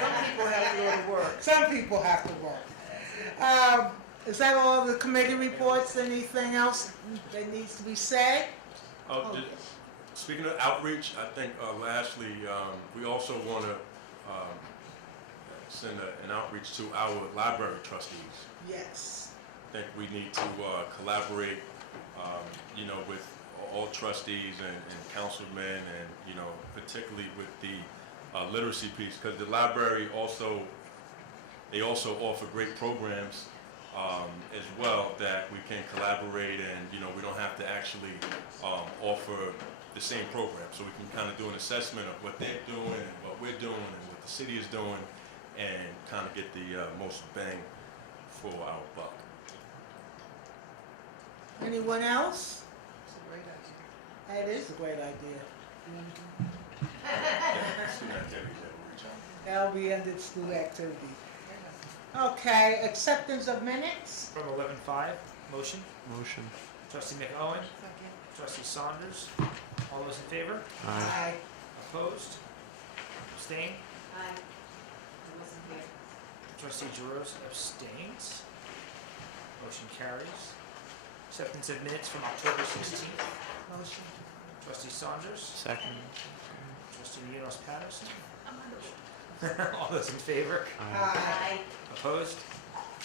Some people have to go to work. Some people have to work. Is that all the committee reports? Anything else that needs to be said? Speaking of outreach, I think lastly, we also want to send an outreach to our library trustees. Yes. I think we need to collaborate, you know, with all trustees and councilmen, and, you know, particularly with the literacy piece, because the library also offer great programs as well that we can collaborate, and, you know, we don't have to actually offer the same program. So we can kind of do an assessment of what they're doing and what we're doing and what the city is doing, and kind of get the most bang for our buck. Anyone else? It's a great idea. That is a great idea. Student activities that we reach out. That'll be under school activity. Okay, acceptance of minutes? From 11:05, motion. Motion. Trustee McOwen. Trustee Saunders. All those in favor? Aye. Opposed? Abstained? Aye. I wasn't here. Trustee Jaros abstains. Motion carries. Acceptance of minutes from October 16th. Motion. Trustee Saunders. Second. Trustee Munoz Patterson. All those in favor? Aye. Opposed?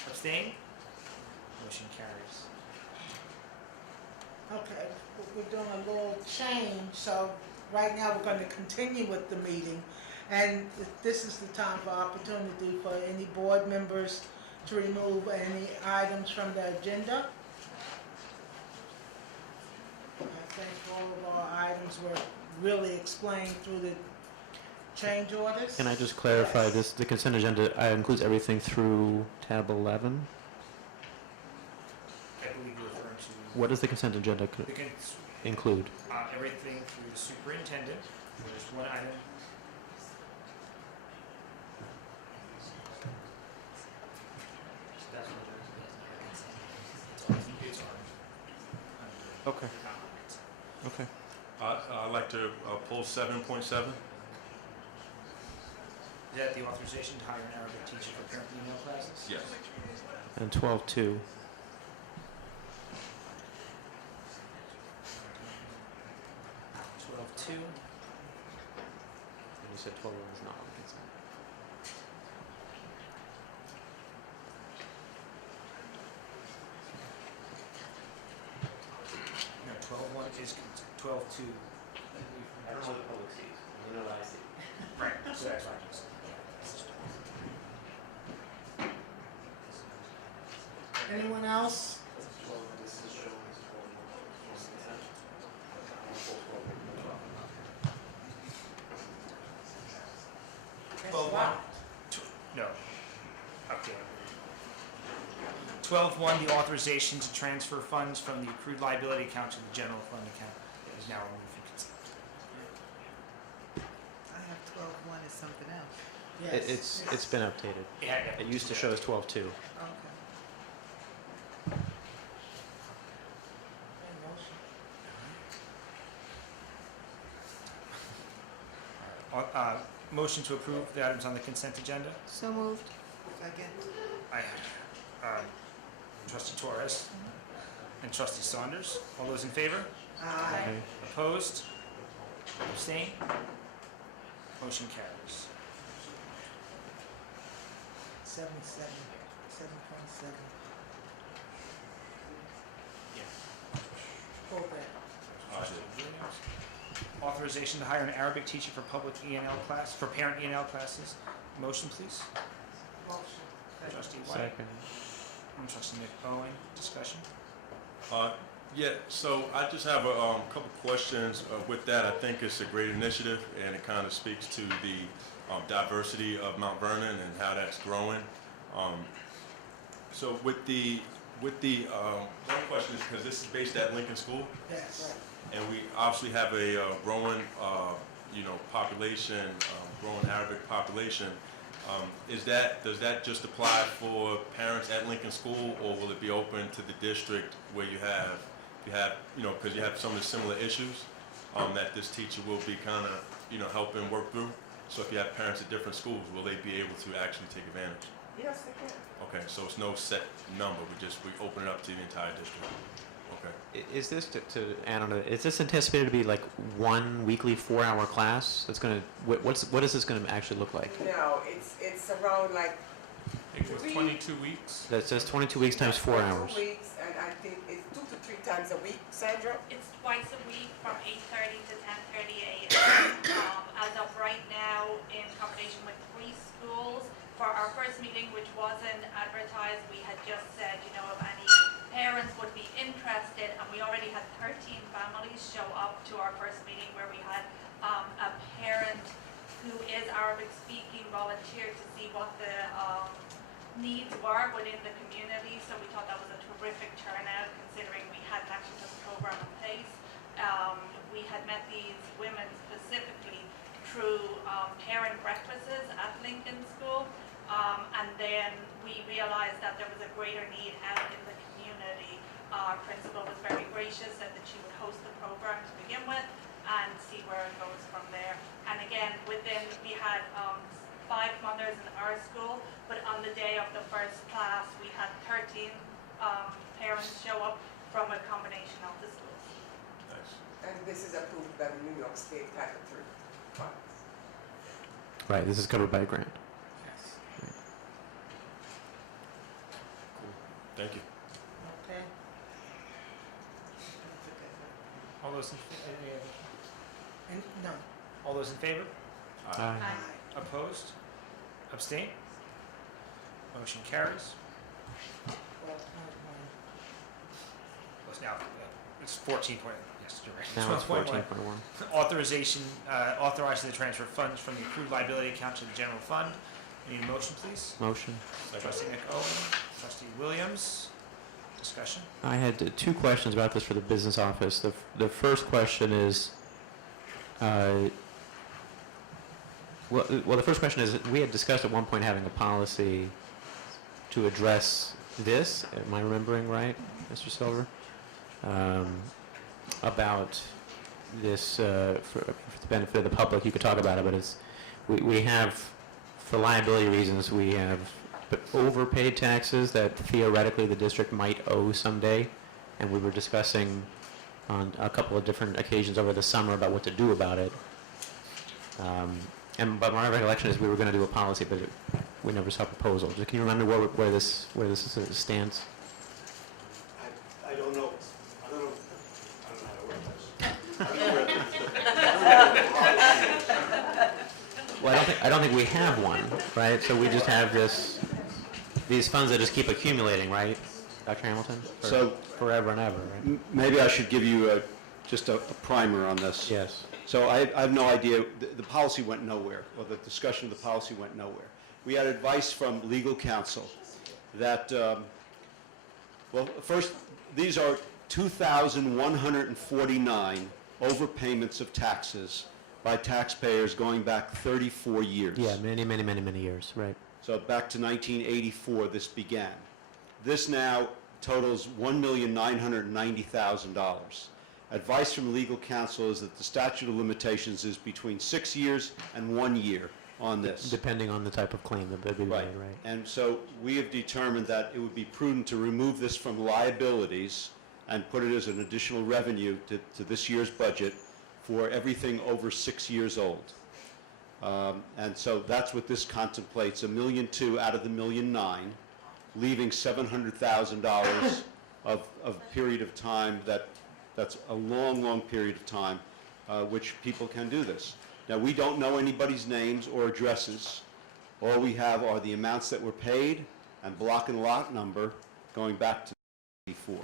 Abstained? Motion carries. Okay, we're doing a little change, so right now we're going to continue with the meeting. And this is the time for opportunity for any board members to remove any items from the agenda. I think all of our items were really explained through the change orders. Can I just clarify Yes. this? The consent agenda includes everything through tab 11. I believe you're referring to What does the consent agenda the include? everything through the superintendent. There's one item. That's what it is. It's on. Okay. Okay. I'd like to pull 7.7. Is that the authorization to hire an Arabic teacher for parent email classes? Yes. And 12.2. 12.2. said 12 is not on the consent. No, 12-1 is, 12-2. I don't know what the public sees. You know what I see. Right, so that's why I just. Anyone else? 12-1. No. Okay. 12-1, the authorization to transfer funds from the accrued liability account to the general fund account is now removed from consent. I have 12-1 as something else. It's been updated. Yeah, It used to show as 12-2. Okay. Motion to approve the items on the consent agenda. So moved. Second. I, Trustee Torres and Trustee Saunders. All those in favor? Aye. Opposed? Abstain? Motion carries. 7.7. Hold that. Authorization to hire an Arabic teacher for public E&L class, for parent E&L classes. Motion, please. Motion. Trustee White. Second. And Trustee McOwen. Discussion. Yeah, so I just have a couple questions with that. I think it's a great initiative, and it kind of speaks to the diversity of Mount Vernon and how that's growing. So with the one question is because this is based at Lincoln School, Yes. and we obviously have a growing, population, growing Arabic population. Does that just apply for parents at Lincoln School, or will it be open to the district where because you have some of the similar issues that this teacher will be kind of, helping work through? So if you have parents at different schools, will they be able to actually take advantage? Yes, they can. Okay, so it's no set number, we open it up to the entire district. Okay. Is this, to add on to that, is this anticipated to be like one weekly 4-hour class? That's going to, what is this going to actually look like? No, it's around like I think it was 22 weeks. That says 22 weeks times 4 hours. 2 weeks, and I think it's 2 to 3 times a week, Sandra? It's twice a week from 8:30 to 10:30 a.m. As of right now, in combination with preschools, for our first meeting, which wasn't advertised, we had just said, if any parents would be interested, and we already had 13 families show up to our first meeting where we had a parent who is Arabic speaking volunteer to see what the needs were within the community. So we thought that was a terrific turnout considering we hadn't actually put the program in place. We had met these women specifically through parent breakfasts at Lincoln School. And then we realized that there was a greater need out in the community. Our principal was very gracious, said that she would host the program to begin with and see where it goes from there. And again, we had 5 mothers in our school, but on the day of the first class, we had 13 parents show up from a combination of the schools. Nice. And this is approved by the New York State Title III funds. Right, this is covered by a grant. Yes. Thank you. Okay. All those in favor? And, no. All those in favor? Aye. Opposed? Abstain? Motion carries. 12.1. Well, now, it's 14 point, yes, you're right. Now it's 12.1. 14.1. Authorization, authorizing the transfer of funds from the accrued liability account to the general fund. Need a motion, please? Motion. Trustee McOwen, Trustee Williams. Discussion? I had 2 questions about this for the business office. The first question is, the first question is, we had discussed at one point having a policy to address this. Am I remembering right, Mr. Silver? About this, for the benefit of the public, you could talk about it, but we have, for liability reasons, we have overpaid taxes that theoretically the district might owe someday, and we were discussing on a couple of different occasions over the summer about what to do about it. But my recollection is we were going to do a policy, but we never saw a proposal. Can you remember where this stands? I don't know. I don't know how to work this. Well, I don't think we have one, right? So we just have these funds that just keep accumulating, right, Dr. Hamilton? So forever and ever, right? Maybe I should give you just a primer on this. Yes. So I have no idea. The policy went nowhere, or the discussion of the policy went nowhere. We had advice from legal counsel that, well, first, these are 2,149 overpayments of taxes by taxpayers going back 34 years. Yeah, many years, right. So back to 1984, this began. This now totals $1,990,000. Advice from legal counsel is that the statute of limitations is between 6 years and 1 year on this. Depending on the type of claim that would be made, right? And so we have determined that it would be prudent to remove this from liabilities and put it as an additional revenue to this year's budget for everything over 6 years old. And so that's what this contemplates, $1.2 million out of the $1.9 million, leaving $700,000 of period of time that's a long period of time which people can do this. Now, we don't know anybody's names or addresses. All we have are the amounts that were paid and block and lot number going back to 1984.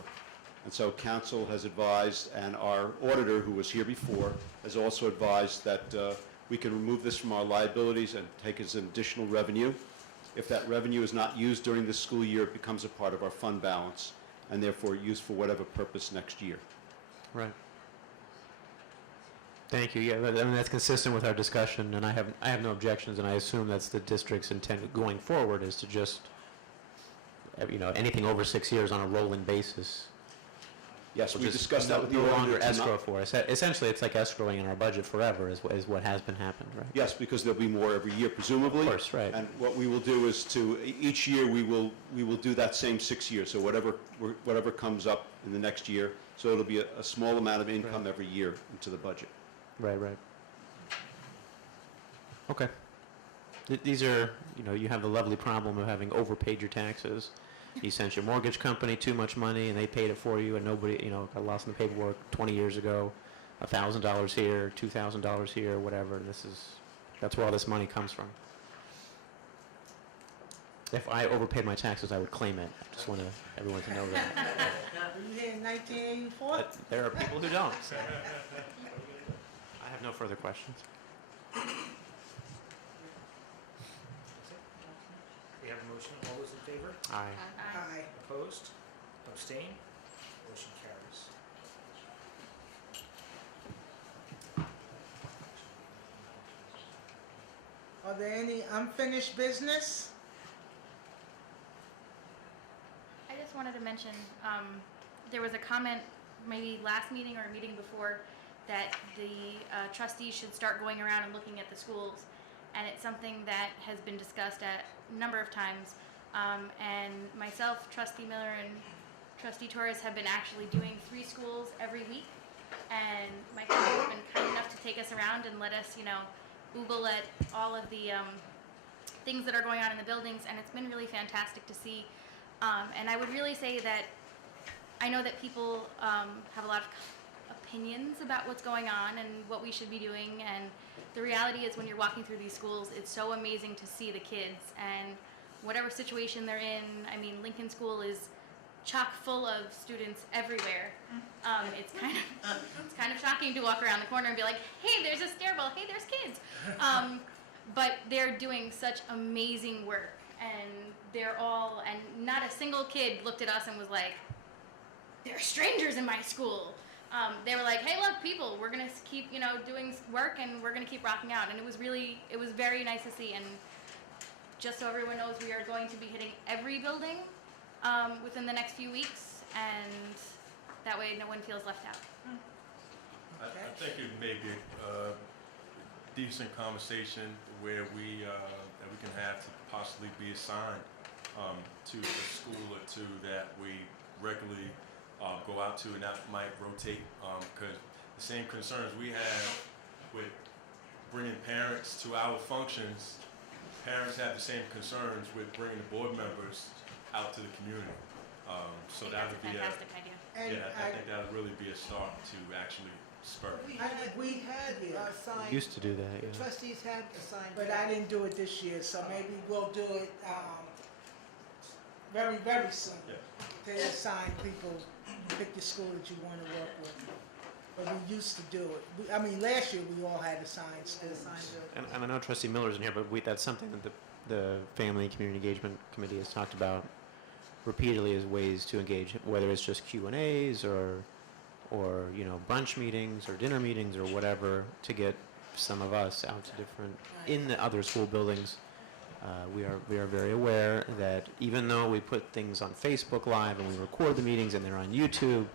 And so counsel has advised, and our auditor, who was here before, has also advised that we can remove this from our liabilities and take it as an additional revenue. If that revenue is not used during the school year, it becomes a part of our fund balance and therefore used for whatever purpose next year. Right. Thank you. Yeah, I mean, that's consistent with our discussion, and I have no objections, and I assume that's the district's intent going forward is to just, anything over 6 years on a rolling basis. Yes, We'll we just discussed that with the no auditor longer tonight. escrow for us. Essentially, it's like escrowing in our budget forever is what has been happened, right? Yes, because there'll be more every year, presumably. Of course, right. And what we will do is each year we will do that same 6 years, so whatever comes up in the next year, so it'll be a small amount of income every year into the budget. Right. Okay. These are, you have the lovely problem of having overpaid your taxes. You sent your mortgage company too much money, and they paid it for you, and nobody, got lost in the paperwork 20 years ago, $1,000 here, $2,000 here, whatever. That's where all this money comes from. If I overpaid my taxes, I would claim it. I just want everyone to know that. Were you here in 1984? But there are people who don't. So. I have no further questions. We have a motion. All those in favor? Aye. Aye. Opposed? Abstain? Motion carries. Are there any unfinished business? I just wanted to mention, there was a comment maybe last meeting or a meeting before that the trustees should start going around and looking at the schools. And it's something that has been discussed a number of times. And myself, Trustee Miller, and Trustee Torres have been actually doing 3 schools every week. And my husband has been kind enough to take us around and let us, Google at all of the things that are going on in the buildings. And it's been really fantastic to see. And I would really say that I know that people have a lot of opinions about what's going on and what we should be doing. And the reality is when you're walking through these schools, it's so amazing to see the kids and whatever situation they're in. I mean, Lincoln School is chock full of students everywhere. It's kind of shocking to walk around the corner and be like, hey, there's a stairwell, hey, there's kids. But they're doing such amazing work, and and not a single kid looked at us and was like, there are strangers in my school. They were like, hey, look, people, we're going to keep, doing work, and we're going to keep rocking out. And it was very nice to see. And just so everyone knows, we are going to be hitting every building within the next few weeks, and that way no one feels left out. I think it may be a decent conversation where that we can have to possibly be assigned to a school or two that we regularly go out to, and that might rotate, because the same concerns we have with bringing parents to our functions, parents have the same concerns with bringing the board members out to the community. So that would be Fantastic idea. I think that would really be a start to actually spur it. We had assigned. Used to do that, The yeah. trustees had assigned. But I didn't do it this year, so maybe we'll do it, very, very soon. Yeah. To assign people, pick the school that you wanna work with. But we used to do it. I mean, last year, we all had assigned schools. And I know Trustee Miller's in here, but that's something that the Family and Community Engagement Committee has talked about repeatedly as ways to engage, whether it's just Q&As or brunch meetings or dinner meetings or whatever, to get some of us out to different, in the other school buildings. We are very aware that even though we put things on Facebook Live and we record the meetings and they're on YouTube,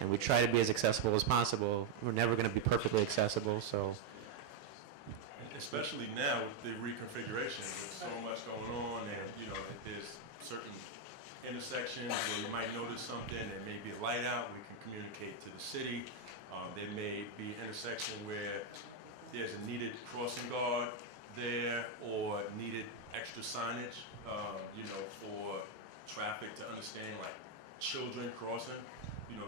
and we try to be as accessible as possible, we're never going to be perfectly accessible, so. Especially now with the reconfiguration, with so much going on, and there's certain intersections where you might notice something, there may be a light out, we can communicate to the city. There may be an intersection where there's a needed crossing guard there or needed extra signage, for traffic to understand, like children crossing.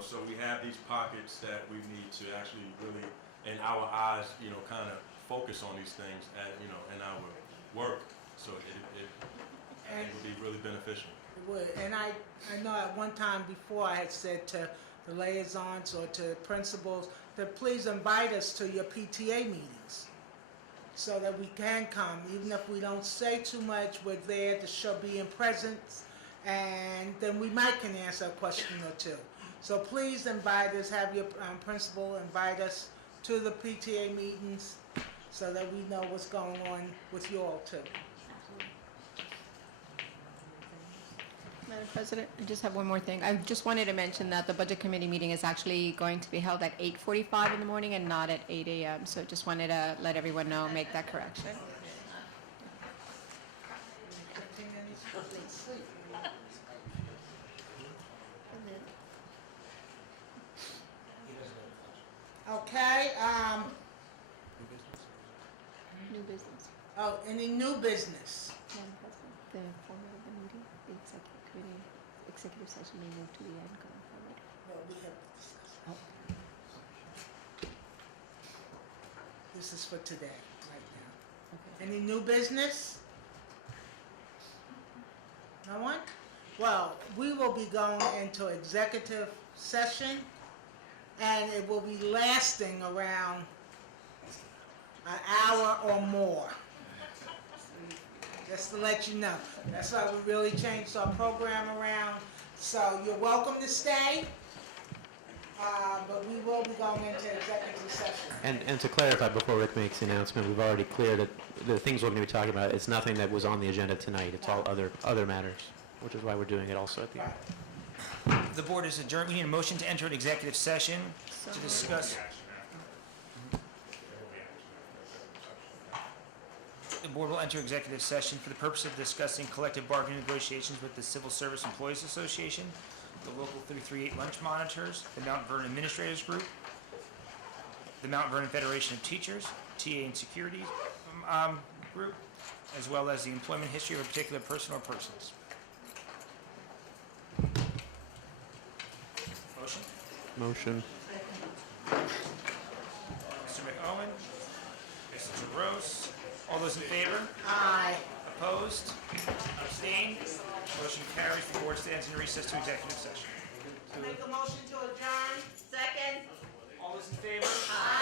So we have these pockets that we need to actually really, in our eyes, kind of focus on these things in our work. So it would be really beneficial. It would, and I know at one time before I had said to the liaisons or to principals that please invite us to your PTA meetings so that we can come, even if we don't say too much, we're there to show being present, and then we might can answer a question or two. So please invite us, have your principal invite us to the PTA meetings so that we know what's going on with you all too. Madam President, I just have one more thing. I just wanted to mention that the Budget Committee meeting is actually going to be held at 8:45 in the morning and not at 8 a.m. So just wanted to let everyone know, make that correction. Okay, New business. oh, any new business? Madam President, the format of the meeting, the executive session may move to the end going forward. Well, we have to discuss. This is for today, right now. Any new business? No one? Well, we will be going into executive session, and it will be lasting around an hour or more. Just to let you know. That's why we really changed our program around. So you're welcome to stay, but we will be going into executive session. And to clarify, before Rick makes the announcement, we've already cleared it, the things we're going to be talking about, it's nothing that was on the agenda tonight, it's all other matters, which is why we're doing it also at the end. The board is adjourned. We need a motion to enter an executive session to discuss. The board will enter executive session for the purpose of discussing collective bargaining negotiations with the Civil Service Employees Association, the Local 338 Lunch Monitors, the Mount Vernon Administrators Group, the Mount Vernon Federation of Teachers, TA and Security Group, as well as the employment history of a particular person or persons. Motion? Motion. Mr. McOwen? Mr. Rose? All those in favor? Aye. Opposed? Abstained? Motion carries. The board stands in recess to executive session. Make a motion to adjourn? Second? All those in favor? Aye.